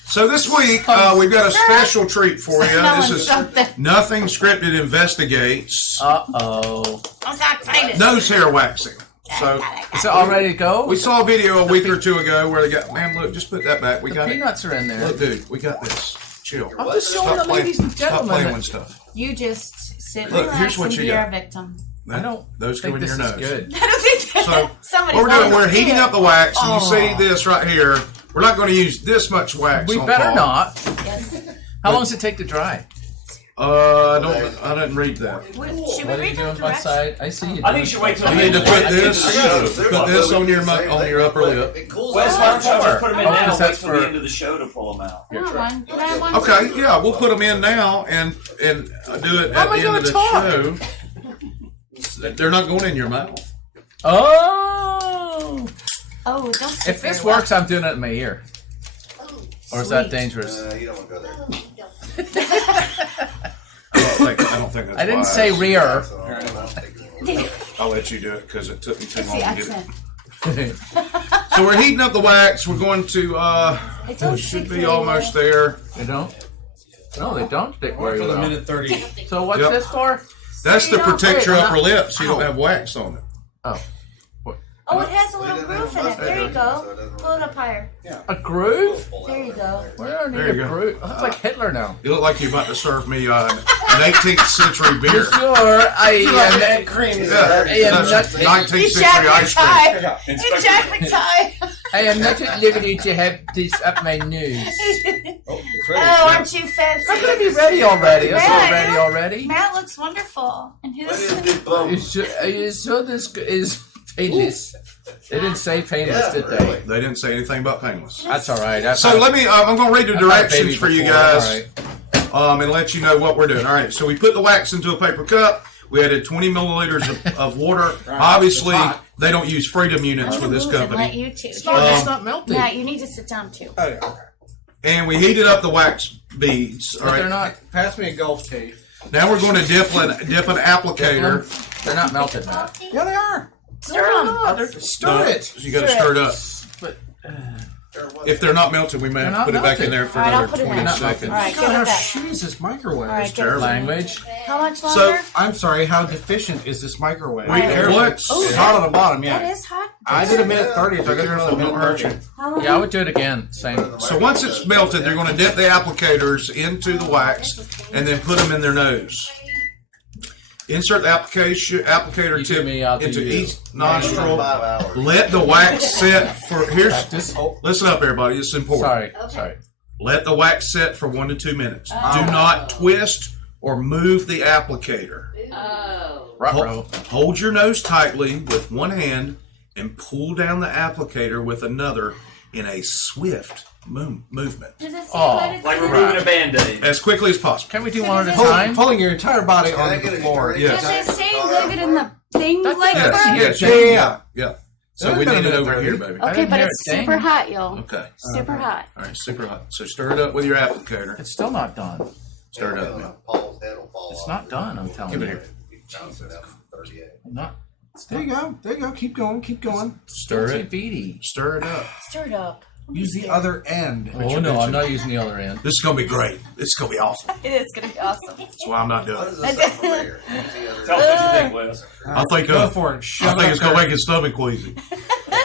So this week, we've got a special treat for you. This is Something. Nothing Scripted Investigates Uh-oh. I'm so excited. Nose hair waxing. So Is it all ready to go? we saw a video a week or two ago where they got, man, look, just put that back. We The got it. peanuts are in there. Look, dude, we got this. Chill. I'm just showing the ladies and Stop gentlemen. playing with stuff. You just sit, Look, relax, here's what and you be got. our victim. I don't Those go think in this your is nose. good. I don't think that So somebody. what we're doing, we're heating up the wax, and you Oh. see this right here. We're not going to use this much wax. We on better Paul. not. Yes. How long does it take to dry? I didn't read that. Should we What are you read doing the by directions? side? I see you. I think you should wait till You the need to end. put I think this on your upper lip. It cools Wes, why don't you off. just put them in Oh, now? 'cause Wait that's till for- the end of the show to pull them out. Can I have one? Can I have one? Okay, yeah, we'll put them in now and do it How at am the I end of gonna the talk? show. They're not going in your mouth. Oh. Oh, don't. sit If this very well. works, I'm doing it in my ear. Or is that Sweet. dangerous? You don't want to go there. I don't think that's I didn't wise. say rear. So, I don't think I'll let you do it because it took me too It's long the to get it. accent. So we're heating up the wax. We're going to, It don't we should stick be very almost well. there. They don't? No, they don't stick very for the well. minute 30. So what's Yep. this for? That's So to you don't protect put your it upper on- lip so you don't Ow. have wax on it. Oh. Oh, it has a little didn't groove have in a it. There you mustache, go. so it doesn't Pull it up higher. A groove? There you go. Where are There you need a go. groove? That's like Hitler now. You look like you're about to serve me an 18th century beer. Sure, I am. cream. Yeah, am that's not- 19th century Jack ice cream. McTie. It's Jack McTie. I am not at liberty to have this up my nose. Oh, it's ready. Oh, aren't you fancy? It's gonna be ready already. It's Yeah, all ready yeah. already. Matt looks wonderful. And What his. is this bum? You saw this is painless. They didn't say painless, Yeah, did they? really. They didn't say anything about painless. That's all right. That's So let me, I'm going to read the I've had a directions baby for you before, guys all right. and let you know what we're doing. All right, so we put the wax into a paper cup. We added 20 milliliters of water. Obviously, they don't use freedom units for this Move and let company. you too. It's not melted. Matt, you need to sit down too. And we heated up the wax beads. All But they're right. not. Pass me a golf tape. Now we're going to dip an applicator. They're not melted, Matt. Yeah, they are. Stir them. Stir it. You got to stir it up. But If they're not melted, we may They're have to not put it back in melted. there for All right, I'll another put it 20 in. Not seconds. All right, give God, it how back. shitty is this microwave? All right, give it back. language. How much So longer? I'm sorry, how deficient is this microwave? we, Right. what's It's hot on the bottom, That yeah. is hot. I did a minute 30, so I Be got careful, another don't minute hurt 30. you. How long? Yeah, I would do it again. Same. So once it's melted, they're going to dip the applicators into the wax and then put them in their nose. Insert the applicator You tip do me, I'll do into you. each nostril. 5 hours. Let the wax set for Practice. Listen up, everybody. It's important. Sorry. Let the wax set for 1 to 2 minutes. Oh. Do not twist or move the applicator. Oh. Hold your nose tightly with one hand and pull down the applicator with another in a swift movement. Does it say Oh, what it's Like in? removing a Band-Aid. As quickly as possible. Can we do one at a time? Pulling your entire body Can I onto get the a floor. drink? Yes. Does it say leave it in the thing That's like it. that? Yes. Yeah. So There's we been need a it minute over 30. here, baby. I Okay, didn't but hear it's it ding. super hot, y'all. Okay. Super hot. All right, super hot. So stir it up with your applicator. It's still not done. Stir it up, man. Paul's head will fall It's off. not done, I'm telling Give it you. here. Jesus, 38. I'm not. There you go. Keep going. Stir Too it. beady. Stir it up. Stir it up. Use the other end. Oh no, I'm not using the other end. This is going to be great. This is going to be awesome. It is gonna be awesome. That's why I'm not doing What it. is this up over here? Tell us what you think, Wes. I think, Go for it. I Shove think it it's up going to there. make his stomach queasy.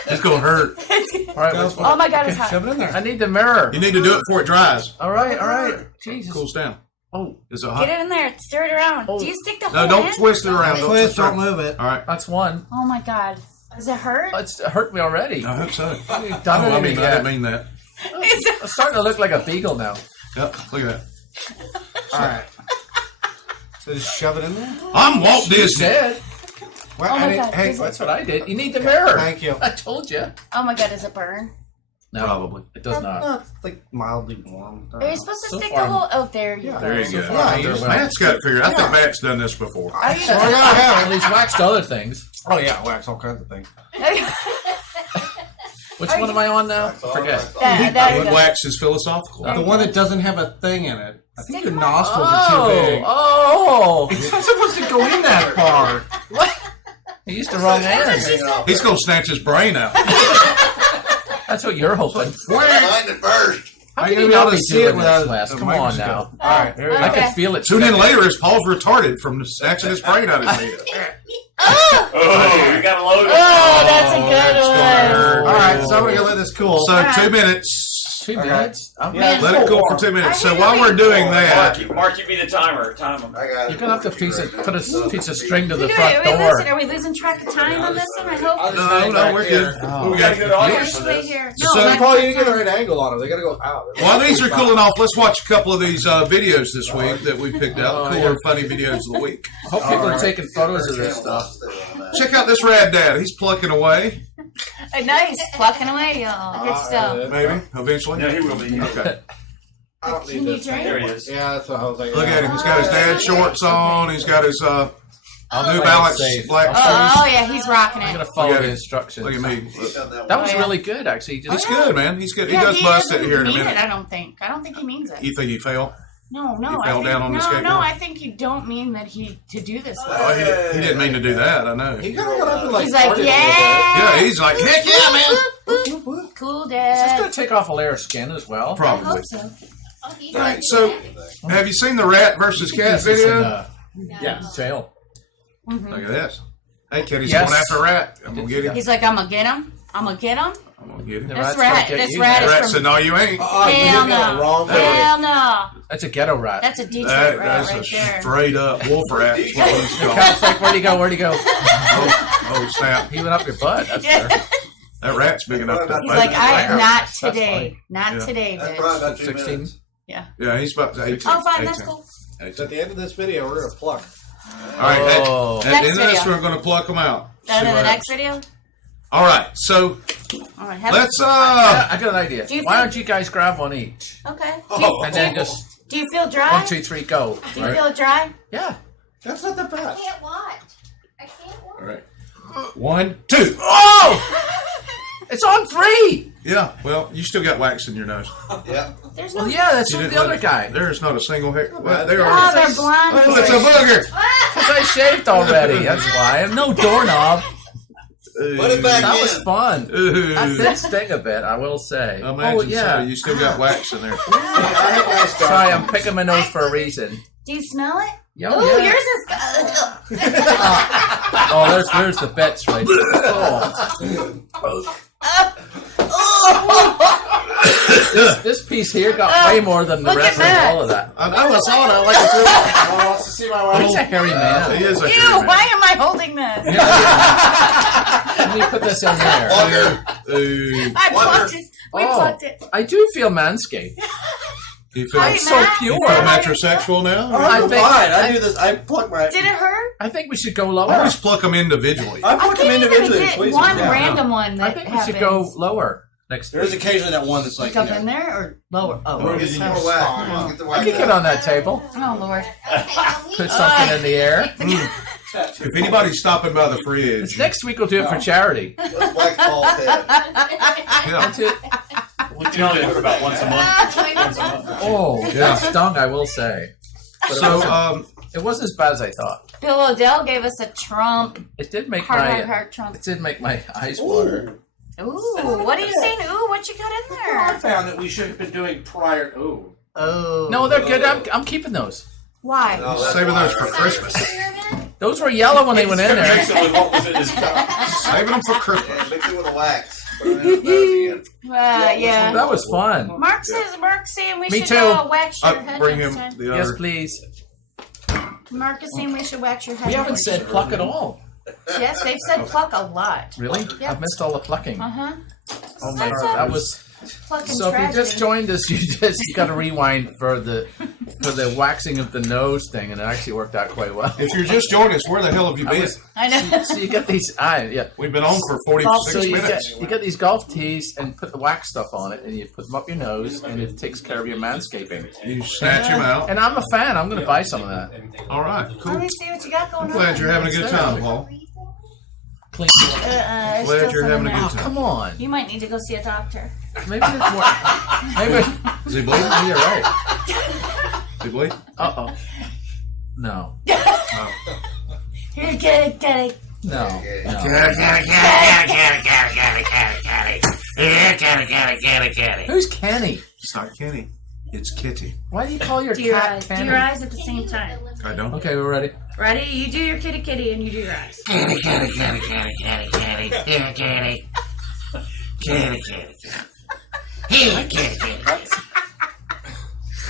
It's going to hurt. All right, Go let's for Oh my god, it's hot. Shove it in there. I need the mirror. You need to do it before it dries. All right. Jesus. Cools down. Oh, Is it hot? Get it in there. Stir it around. Oh. Do you stick the No, whole don't hand? twist it around. Twist, Don't don't move it. All right. that's one. Oh my god. Does it hurt? It hurt me already. I hope so. I haven't Oh, done I anything didn't yet. mean that. It's starting to look like a beagle now. Yep, look at that. All right. So just shove it in there. I'm Walt You Disney. said. Well, Oh my I didn't- God, hey, is it- That's what I did. You need the mirror. Thank you. I told you. Oh my god, does it burn? No, Probably. it does not. No, it's like mildly warm. Are you supposed to So stick far- the whole? Oh, there you Yeah. go. There you So go. far, Yeah, I'm you doing just- well. Matt's got it figured. I think Matt's done this before. Are you? Oh, yeah, I have. Well, he's waxed other things. Oh yeah, wax all kinds of things. Which Are one you- am I on now? That's all Forget. right. There you go. Wax is philosophical. The one that doesn't have a thing in it. I think Stick your 'em nostrils are too big. Oh. It's not supposed to go in that far. He used the wrong hand. He's going to snatch his brain out. That's what you're hoping. Find it first. How Are can you you gonna not be be see doing it without this, Les? a Come on microscope? now. All right, here we go. I Okay. can feel it. Tune in later as Paul's retarded from snatching his brain out of his head. Oh, we got a load. Oh, that's a good that's one. gonna hurt. All right, so I'm gonna let this cool. So Alright. 2 minutes. 2 minutes? I'm Yeah. Let it cool for 2 minutes. So I while we're doing Mark, that, Mark, you be the timer. Time him. I got it. You're gonna have to put a piece of string to the Wait, front are door. we losing track of time on this one? I hope. no, we're good. Oh. We got good audience Wait, for wait this. here. So- No, Paul, you need to get the right angle on them. They gotta go out. While these are cooling off, let's watch a couple of these videos this week that we picked out. Oh, Cooler, yeah. funny videos of the week. Hope people are taking photos of this stuff. Check out this rad dad. He's plucking away. nice. Plucking away, y'all. Good stuff. Maybe, eventually. Yeah, he will be. Okay. I don't Can need you this. drink? There he is. Yeah, that's what I was like. Look at him. He's got his dad shorts on. He's got his New Play it Balance safe. black Oh, shoes. yeah, he's rocking I'm it. gonna follow Look at the him. instructions. Look at me. That was Oh, yeah. really good, actually. Just, He's good, man. He's good. He Yeah, does bust it doesn't here in a mean minute. I don't think. I don't think he means it. You think he fell? No, He I fell think, down on the skateboard? No, I think you don't mean that to do this. With Oh, he didn't mean to do that. I know. He kind of got up and like. He's like, farted a little yeah. Yeah, he's like, heck yeah, man. Cool, Is this Dad. gonna take off a layer of skin as well? I Probably. hope so. Right, so have you seen the rat versus cat Use this in, video? yeah, jail. Look at this. Hey, Kitty's Yes. going after a rat. I'm going to get him. He's like, I'm gonna get him. I'm gonna get him. I'm going to get him. The This rat's rat- gonna get this you. rat The is rat from- said, no, you ain't. You Hell did it no. wrong way. Hell no. That's a ghetto rat. That's a Detroit rat That's a right there. straight up wolf rat. Is what he's called. Cat's like, where'd he go? Where'd he go? Oh, snap. He went up your butt. That's Yeah. fair. That rat's big enough to He's like, Wow. not That's today. Not Yeah. today, That's probably bitch. about 2 16. minutes. Yeah, he's about 18. Oh, fine, that's 18. cool. So at the end of this video, we're gonna pluck. All right, Oh. at the Next end of this, video. we're going to pluck them out. Done See in the what next happens. video? All right, so All right, have let's, Yeah, I got an idea. Do you Why think- don't you guys grab one each? Okay. And then just Do you feel dry? 1, 2, 3, go. Do you Right? feel dry? Yeah. That's not the I best. can't watch. I can't watch. all right. 1, 2. Oh! It's on 3! Yeah, well, you still got wax in your nose. Yeah. There's Well, no. yeah, that's You the didn't other let it- guy. There's not a single hair. Well, there Oh, are. they're blind. Oh, it's a booger. Because I shaved already. That's why. No doorknob. Put it back That in. was fun. Ooh. That did sting a bit, I will say. Imagine Oh, yeah. so. You still got wax in there. Sorry, I'm picking my nose for a reason. Do you smell it? Yeah, Oh, yeah. yours is. Oh, there's the bits right there. Oh. This piece here got way more than the Look rest at of all of that. I know, I saw it. I like it. Oh, wants to see my wife. He's a hairy man. He is a Ew, hairy man. why am I holding this? Let me put this in there. I plucked it. We plucked it. I do feel manscaped. You feel Hi, so Matt. pure. metrosexual now? I I'm think- fine. I do this. I pluck my. Did it hurt? I think we should go I lower. always pluck them individually. I pluck them can't even individually. get Please. one Yeah. random one I that think we happens. should go lower next There is week. occasionally that one that's like. Up in there or lower? Oh, We're getting more wax. Come on, get the wax I could get on that table. oh Lord. Put something in the air. If anybody's stopping by the fridge, Next week we'll do it for charity. Let's wax Paul's head. That's it. We do it for about once a month. Oh, that stung, I will say. But so it wasn't as bad as I thought. Bill O'Dell gave us a Trump. It did make Heart Trump. It did make my eyes water. Ooh, what are you saying? Ooh, what you got in I there? found that we should have been doing prior. Ooh. Oh. No, they're good. I'm keeping those. Why? saving those for Christmas. Those were yellow when they went in there. Basically, what was in his cup? Saving them for Christmas. Mix it with the wax. Yeah. That was fun. Mark's saying we Me should too. wax your head Bring next him time. the Yes, other. please. Mark is saying we should wax your head. We haven't next said time. pluck at all. Yes, they've said pluck a lot. Really? Yep. I've missed all the plucking. Uh-huh. Oh my That's god, a that was. plucking So if you tragedy. just joined us, you just got to rewind for the waxing of the nose thing, and it actually worked out quite well. If you're just joining us, where the hell have you been? I know. So you get these, yeah. We've been on for 46 So you minutes. get these golf tees and put the wax stuff on it, and you put them up your nose, and it takes care of your manscaping. You snatch him out. And I'm a fan. I'm going to buy some of that. All right, cool. Let me see what you got going on. Glad you're having a good time, Paul. Clean. It's Glad still you're having a something good Oh, there. come on. You might need to go see a doctor. Maybe there's more. Maybe. Is he bleeding? You're right. Is he bleeding? Uh-oh. No. Here, get it. No. Who's Kenny? It's not Kenny. It's Kitty. Why do you call your Do your cat eyes. Kenny? Do your eyes at the same time. I don't. Okay, we're ready. Ready? You do your kitty, and you do your eyes.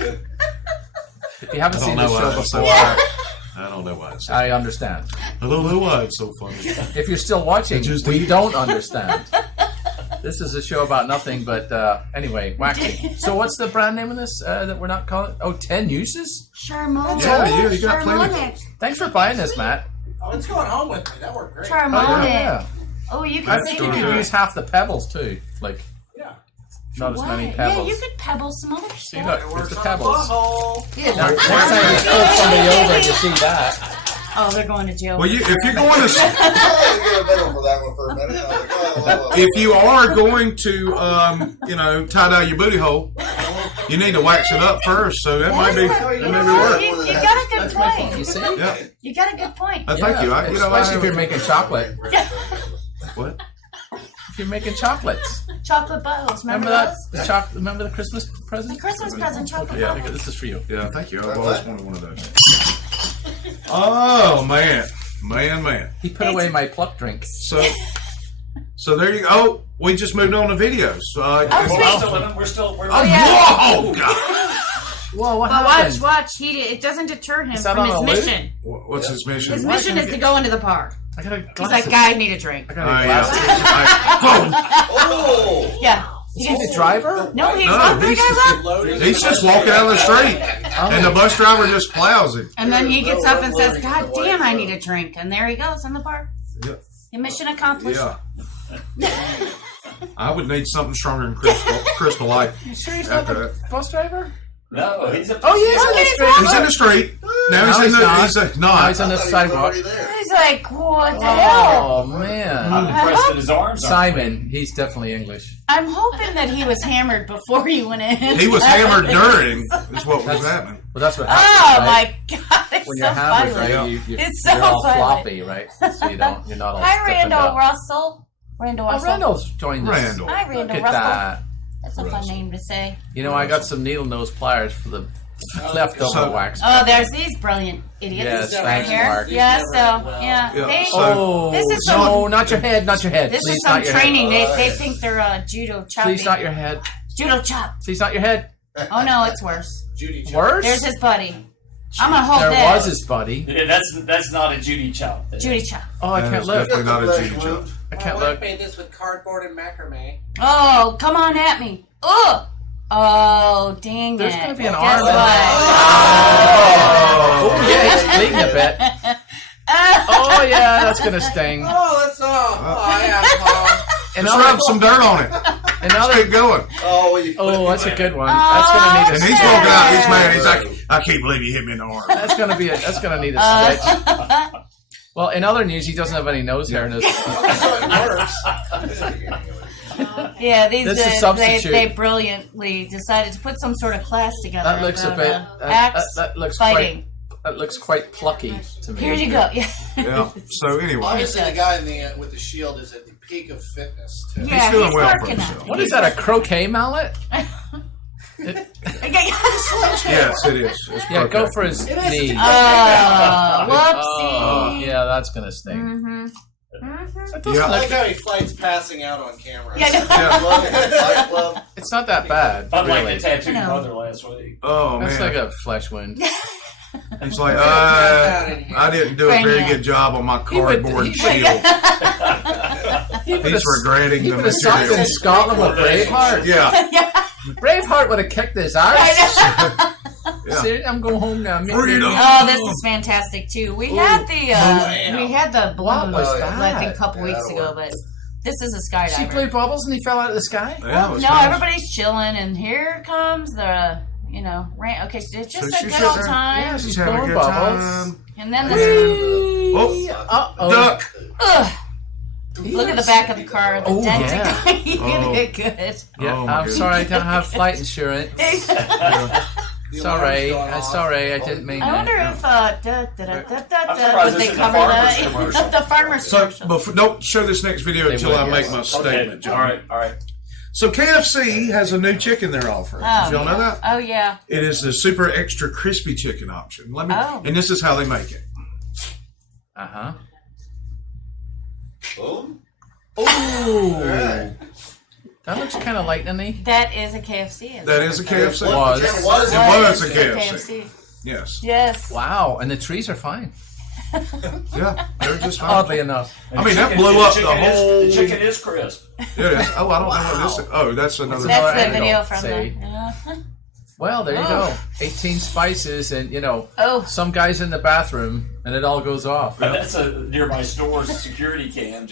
If you haven't I seen don't the know show why it's so before, I don't know why it's so I understand. I don't know why it's so funny. If you're still watching, Just we eat. don't understand. This is a show about nothing, but anyway, waxing. So what's the brand name of this that we're not calling? Oh, 10 uses? Charmone. Yeah, you got plenty. Charmone. Thanks for buying this, Matt. Oh, it's going home with me. That worked great. Charmone. Yeah. Oh, you I can think see you Sure could do. use half the pebbles too. Like, Yeah. not as many What? pebbles. Yeah, you could pebble some other See, stuff. look, there's the pebbles. Butthole. Yeah. Now, next time you pull somebody over, you see that. Oh, they're going to jail. Well, if you're going to, I get a medal for that one for a minute. I was like, oh. if you are going to, tie dye your booty hole, you need to wax it up first. So that might be work. You got a good That's my point. You point. see? Yeah. You got a good point. Thank you. Especially if you're making chocolate. What? If you're making chocolates. Chocolate buttholes. Remember Remember those? that? Remember the Christmas present? The Christmas present chocolate Yeah. buttholes. This is for you. Yeah, thank you. I've always wanted one of those. Oh man. He put away my pluck drink. So there you go. Oh, we just moved on to videos. We're still. Oh, yeah. Whoa, God. Whoa, what But happened? watch. It doesn't deter him Is that from on his a loop? mission. What's his mission? His Why mission can't is I to go into the park. I got a He's glass like, of- I need a drink. I got a glass of- Oh. Yeah. Is he the driver? No, he's No, not the he's guy. He's just walking down the street, and the bus driver just plows him. And then he gets up and says, God damn, I need a drink. And there he goes in the park. Yeah. Mission accomplished. Yeah. I would need something stronger than Crystal Light. You sure he's not After the that. bus driver? No, he's a. Oh, yes, He's in the street. Now he's in the. not. He's Now not. he's on the sidewalk. He's like, what the hell? Oh, man. I'm impressed that his arms aren't Simon, he's definitely English. I'm hoping that he was hammered before he went in. He was hammered during. Is what was happening. Well, that's what Oh happens, right? my God! It's When so you're hammered, funny. right? It's so you're all funny. floppy, right? So you're not all Hi, stiffened Randall up. Russell. Randall Oh, Russell. Randall's joined us. Randall. Hi, Look Randall at Russell. that. That's a fun name to say. You know, I got some needle nose pliers for the leftover wax. Oh, there's these brilliant idiots Yes, right thanks, here. Mark. Yeah, so yeah, Yeah, they. so- Oh, This is no, some- not your head, not your head. This Please, is some not your training. Head. They think they're judo chopping. Please, not your head. Judo chop. See, it's not your head. Oh no, it's worse. Judy chop. Worse? There's his buddy. I'm gonna hold There this. was his buddy. Yeah, that's not a Judy chop. Judy chop. Oh, I can't look. Definitely not a Judy chop. I can't My wife look. made this with cardboard and macrame. Oh, come on at me. Ugh. Oh, dang There's it. going to be an Guess arm. what? Oh, yeah, he's bleeding a bit. Oh, yeah, that's going to sting. Oh, that's all. Oh, yeah, Paul. And Just rub some dirt on it. Another. Keep going. Oh, That's a good one. That's going to need a And he's stitch. walking out. He's mad. He's like, I can't believe you hit me in the arm. That's going to need a stitch. Well, in other news, he doesn't have any nose hair in his. Yeah, these This is substitute. they brilliantly decided to put some sort of class together. That looks a about, bit. axe That looks fighting. That looks quite plucky to me. Here you go. Yeah. Yeah. So anyway, Obviously, the guy in the with the shield is at the peak of fitness. Too. Yeah, doing he's well for working himself. on What is that? A croquet mallet? yes, it is. It's Yeah, go perfect. for his knee. Whoopsie. Oh, yeah, that's gonna sting. Mm-hmm. That doesn't I look- like how he fights passing out on camera. Yeah, I know. It's not that bad, Unlike really. the tattooed No. mother last week. Oh That's man, like a flesh wound. he's like, I didn't do a very Brainiac. good job on my would- cardboard he shield. He would He's regretting he the would have sucked in material. Scotland with Braveheart. Yeah, Braveheart would have kicked his ass. yeah. See, I'm going home now. Freedom. Oh, this is fantastic too. We had the balloon was I think that? a couple weeks ago, but this is a skydiver. She blew bubbles and he fell out of the sky. Yeah, it was No, nice. everybody's chilling, and here comes the rain. Okay, so it's just So a she's good old sitting there. time. Yeah, she's She's having a blowing good bubbles. time. And then this. Oh, Uh-oh. duck. Ugh. Look at the back of the car. The Oh, dented yeah. guy. You Oh. did good. Yeah, Oh, my I'm goodness. sorry I don't have flight insurance. The Sorry, alarm's going off. sorry, I didn't mean I wonder that. if surprised would this they isn't cover a farmer's that? commercial. The farmer's So, commercial. before, don't show this next video They until would, I make yes. my Okay. statement, John. All right. So KFC has a new chicken they're offering. Oh, Did y'all know that? Oh yeah. It is the super extra crispy chicken option. Oh. And this is how they make it. Uh-huh. Boom. Ooh. That looks kind of lightning-y. That is a KFC. Isn't That it? is a KFC. Was. It was. It was a It's KFC. Yes. Yes. Wow, and the trees are fine. Yeah, they're just fine. Oddly enough. I mean, that blew up the chicken whole. The chicken is crisp. It is. Oh, I don't know what this is. Oh, that's another. That's the angle. video from See? the. Well, there you Oh. go. 18 spices and, Oh. some guy's in the bathroom and it all goes off. And that's a nearby store's security cam.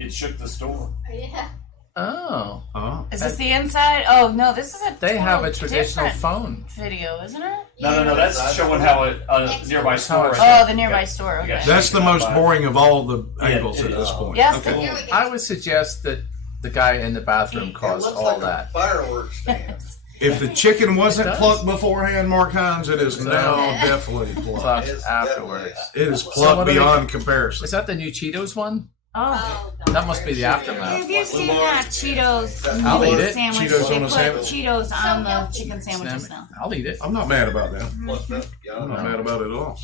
It shook the store. Yeah. Oh. Oh. Is this the inside? Oh no, this is a. They have a total traditional different phone. video, isn't it? No. That's showing how a nearby store. Oh, the nearby store. Okay. That's the most boring of all the angles it at this is. point. Yes, Okay. Here we go. I would suggest that the guy in the bathroom caused looks all like that. a fireworks stand. If the chicken wasn't It does. plucked beforehand, Mark Hines, it is now definitely plucked. Plucked It's afterwards. It is So plucked what are they- beyond comparison. Is that the new Cheetos one? Oh. That must be the aftermath. Have you seen that Cheetos I'll noodle eat it. sandwich? Cheetos They on a put sandwich? Cheetos on the chicken sandwiches now. I'll eat it. I'm not mad about that. Yeah, I'm not mad about it at all.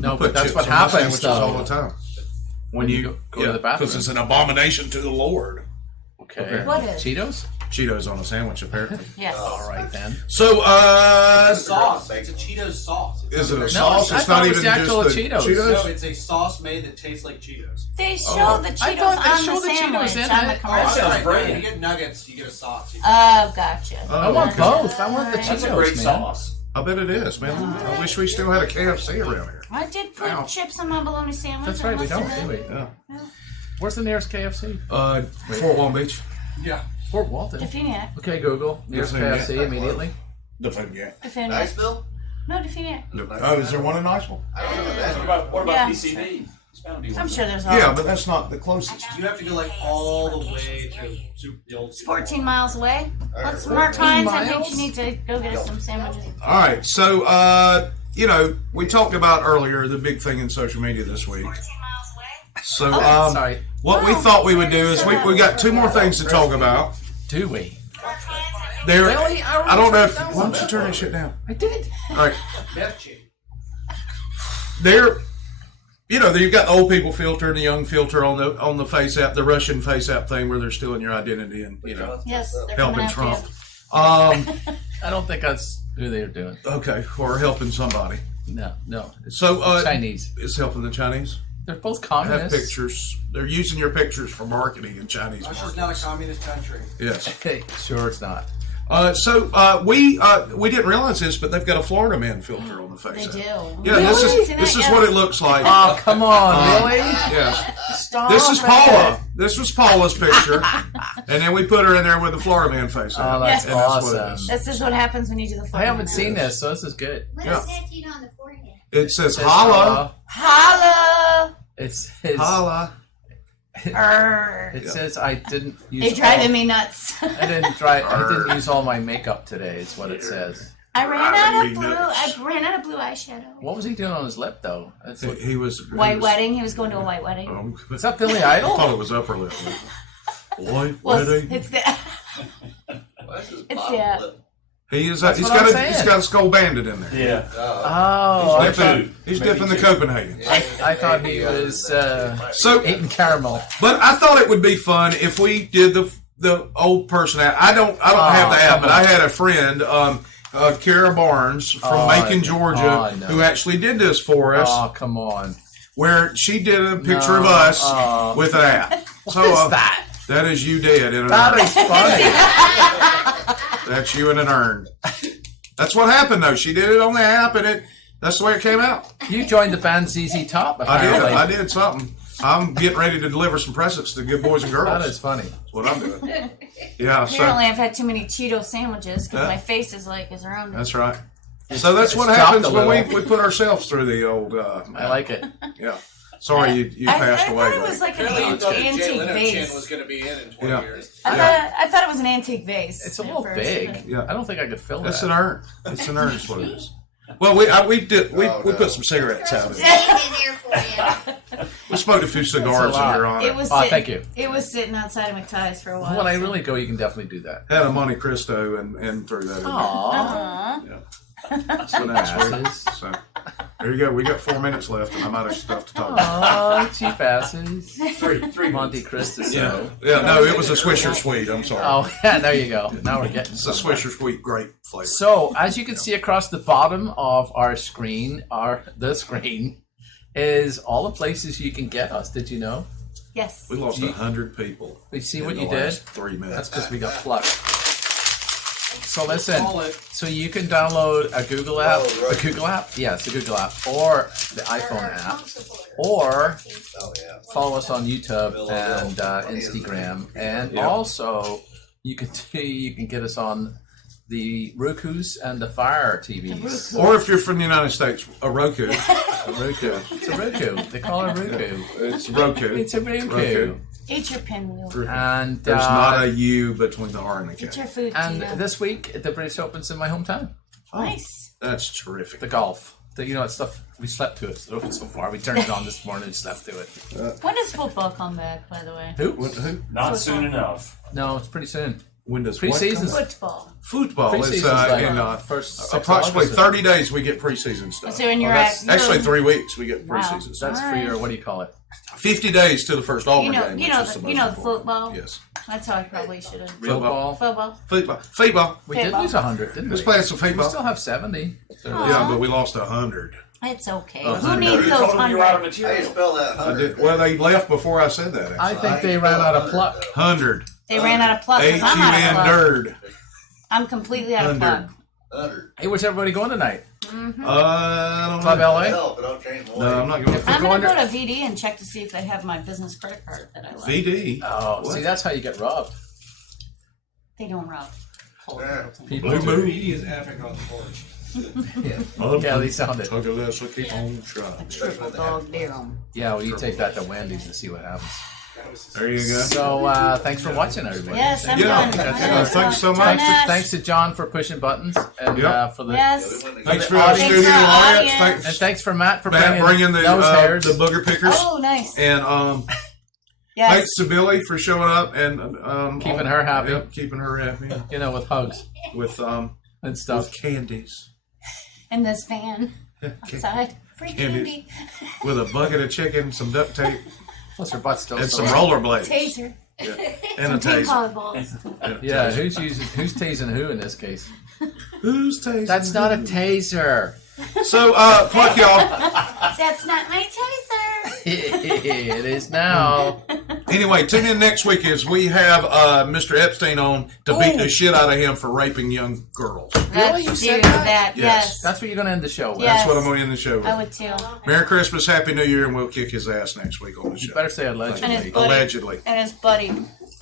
No, Put but that's chips what on my happens sandwiches all the though. time. When you go to the bathroom. because it's an abomination to the Lord. Okay. What is? Cheetos? Cheetos on a sandwich, apparently. Yes. All right then. So, sauce. It's a Cheetos sauce. is it a No, sauce? I It's thought not it was even the actual just the Cheetos. No, it's a sauce made that tastes like Cheetos. They show the I Cheetos thought they on showed the the Cheetos sandwich in on the it. commercial. sounds Right, great. when you get nuggets, you get a sauce. Oh, gotcha. I want okay. both. I want the That's That's a Cheetos, great man. sauce. I bet it is, man. I wish we still had a KFC around here. I did put Ow. chips on my bologna sandwich. That's I right, we must don't, admit. do we? Yeah. Where's the nearest KFC? Fort Walton Beach. Yeah. Fort Walton. Definiac. Okay, Google. Nearest Definiac. KFC immediately. The food, yeah. Definiac. Niceville? No, Definiac. Oh, is there one in Niceville? I don't know What that. about Yeah. PCB? It's bound to be I'm one. sure there's all. Yeah, but that's not the closest. You have to go like all the way to the old. It's 14 miles away. Let's 14 Mark Hines. I think miles? you need to go get us some sandwiches. All right, so we talked about earlier the big thing in social media this week. So Sorry. what we thought we would do is we got two more things to talk about. Do we? There, Really? I don't know if. Why don't you turn that shit down? I did. All right, Meth chick. there. You've got the old people filter and the young filter on the Face app, the Russian Face app thing where they're stealing your identity and Yes, they're helping coming after Trump. you. Um, I don't think that's who they're doing. okay, or helping somebody. No. It's So Chinese. It's helping the Chinese. They're both I have communists. pictures. They're using your pictures for marketing in Chinese Russia's market. not a communist country. Yes. Okay, sure it's not. We didn't realize this, but they've got a Florida man filter on the face. They do. Yeah, Really? this is what it looks like. Oh, come on, really? Yes. Stop This is it. Paula. This was Paula's picture, and then we put her in there with the Florida man face. Oh, on it. that's And what awesome. it is. This is what happens when you do the I Florida haven't Man. seen this, so this is good. What Yeah. is tattooed on the forehead? It says holla, Holla! It's his. holla. It says I didn't use. You're driving me nuts. I didn't use all my makeup today. Is what it says. I ran out of blue eyeshadow. What was he doing on his lip though? That's like, He was White wedding. He was going to a white wedding. is that Billy I Idol? thought it was upper lip. White Well, wedding. it's the. It's the. He's That's got what I'm a saying. he's got a skull bandit in there. Yeah. Oh, He's dipping the Copenhagen. I thought he was So, eating caramel. but I thought it would be fun if we did the old person app. I don't have the app, come but on. I had a friend, Kara Barnes from Macon, Georgia, no. who actually did this for us, Oh, come on. where she did a picture of No, us with an app. So What is that? that is you dead in an That urn. is funny. That's you in an urn. That's what happened though. She did it on the app, and that's the way it came out. You joined the band ZZ Top, apparently. I did something. I'm getting ready to deliver some presents to good boys and girls. That is funny. That's what I'm doing. Yeah, so Apparently, I've had too many Cheeto sandwiches because my face is around. that's right. So that's what It's happens chopped a when little. we put ourselves through the old. I like it. Yeah. Sorry, you passed I away. thought it was like an Apparently, you thought Jay antique Leno chin vase. was going to be in 20 Yeah. years. I thought it was an antique vase. It's a at little first. big. Yeah. I don't think I could fill That's that. an urn. It's an urn. Is what it is. Well, we put some cigarettes out of it. Stayed in there for you. We smoked a few cigars in lot. your honor. It was. Thank you. It was sitting outside of McTie's for a while. When I so- really go, you can definitely do that. Had a Monte Cristo and threw that in there. Aww. Yeah. So that's sweet. So there you go. We got 4 minutes left, and I'm out of stuff to talk about. Oh, cheap asses. Three Monte Cristo. Yeah. No, it was a Swisher Sweet. I'm sorry. Oh, yeah, there you go. Now we're getting It's a somewhere. Swisher Sweet grape flavor. So, as you can see across the bottom of our screen, the screen, is all the places you can get us. Did you know? Yes. We lost 100 people. We see in what the you did? last 3 minutes. That's because we got plucked. So listen, so you can download a Google app, yes, a Google app, or the iPhone app, or follow us on YouTube and Instagram, and also you can get us on the Roku's and the Fire TVs. Or if you're from the United States, a Roku. A Roku. It's a Roku. They call it a Roku. It's Roku. It's a Roku. Eat your pinwheel. And There's not a U between the R and the K. Eat your food. And Tina. this week the British Open's in my hometown. Nice. That's terrific. The golf. That stuff we slept to it so far. We turned it on this morning and slept to it. When does football come back, by the way? Who? Not soon enough. No, it's pretty soon. When does Preseason's Football. Football is Preseason's like in first 6 approximately August. 30 days we get preseason stuff. So when you're that's- at Actually, 3 weeks we get Wow. preseason stuff. That's for your, what do you call it? 50 days to the first Auburn You know- game. you which know is the- the you most know important. football? Yes. That's how I probably should have. Football. Football. We did lose 100, didn't we? Let's play some We football. still have 70. Yeah, but we lost 100. It's okay. Oh, Who needs You those told them you were out of 100? material. spell that I did, well, they left before I said that. I Actually. think they ran out of pluck. 100. They ran out of pluck. 'Cause I'm out of H-U-N pluck. nerd. I'm completely out of pluck. 100. Hey, where's everybody going tonight? I don't Club know. LA? No, I'm not going. I'm going to go to VD and check to see if they have my business credit card that I love. VD. Oh, What? see, that's how you get robbed. They don't rob. People Blue do. Moon. He is epic on the porch. Yeah, they sound it. Tug of this, we'll keep on trying. Triple dog down. Yeah, well, you take that to Wendy's and see what happens. There you go. So, thanks for watching, everybody. Yes, I'm Yeah. done. Yeah, thanks so much. Thanks to John for pushing buttons and Yep. for the Yes. Thanks for the the audience. studio Thanks for our audience. audience. and thanks for Matt for Matt bringing the nose hairs. the booger pickers. Oh, nice. And Yes. thanks to Billy for showing up and Keeping her happy. Yep, keeping her happy You know, with hugs with and stuff. with candies. And this van outside. Free candy. With a bucket of chicken, some duct tape, Plus her butt's still and sore. some rollerblades. Taser. And a taser. Powerballs. Yeah, who's tasing who in this case? Who's tasing? That's not a taser. So, Pluck, y'all. That's not my taser. It is now. Anyway, tune in next week as we have Mr. Epstein on to beat the shit out of him for raping young girls. Really? You Let's said do that? Yes. That's what you're going to end the show with. Yes. That's what I'm going to end the show with. I would too. Merry Christmas, Happy New Year, and we'll kick his ass next week on the show. You better say allegedly. And his buddy. Allegedly. And his buddy.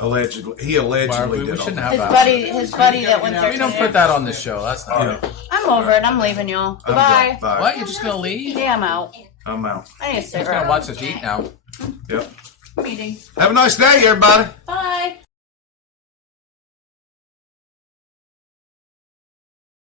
Allegedly. He allegedly We did shouldn't all have that. that. His buddy that went there. We don't put that on the show. That's not it. I'm over it. I'm leaving y'all. Goodbye. Bye. What? You're just going to leave? Yeah, I'm out. I'm out. I need to You're sit going to watch us eat now. Yep. Meeting. Have a nice day, everybody. Bye.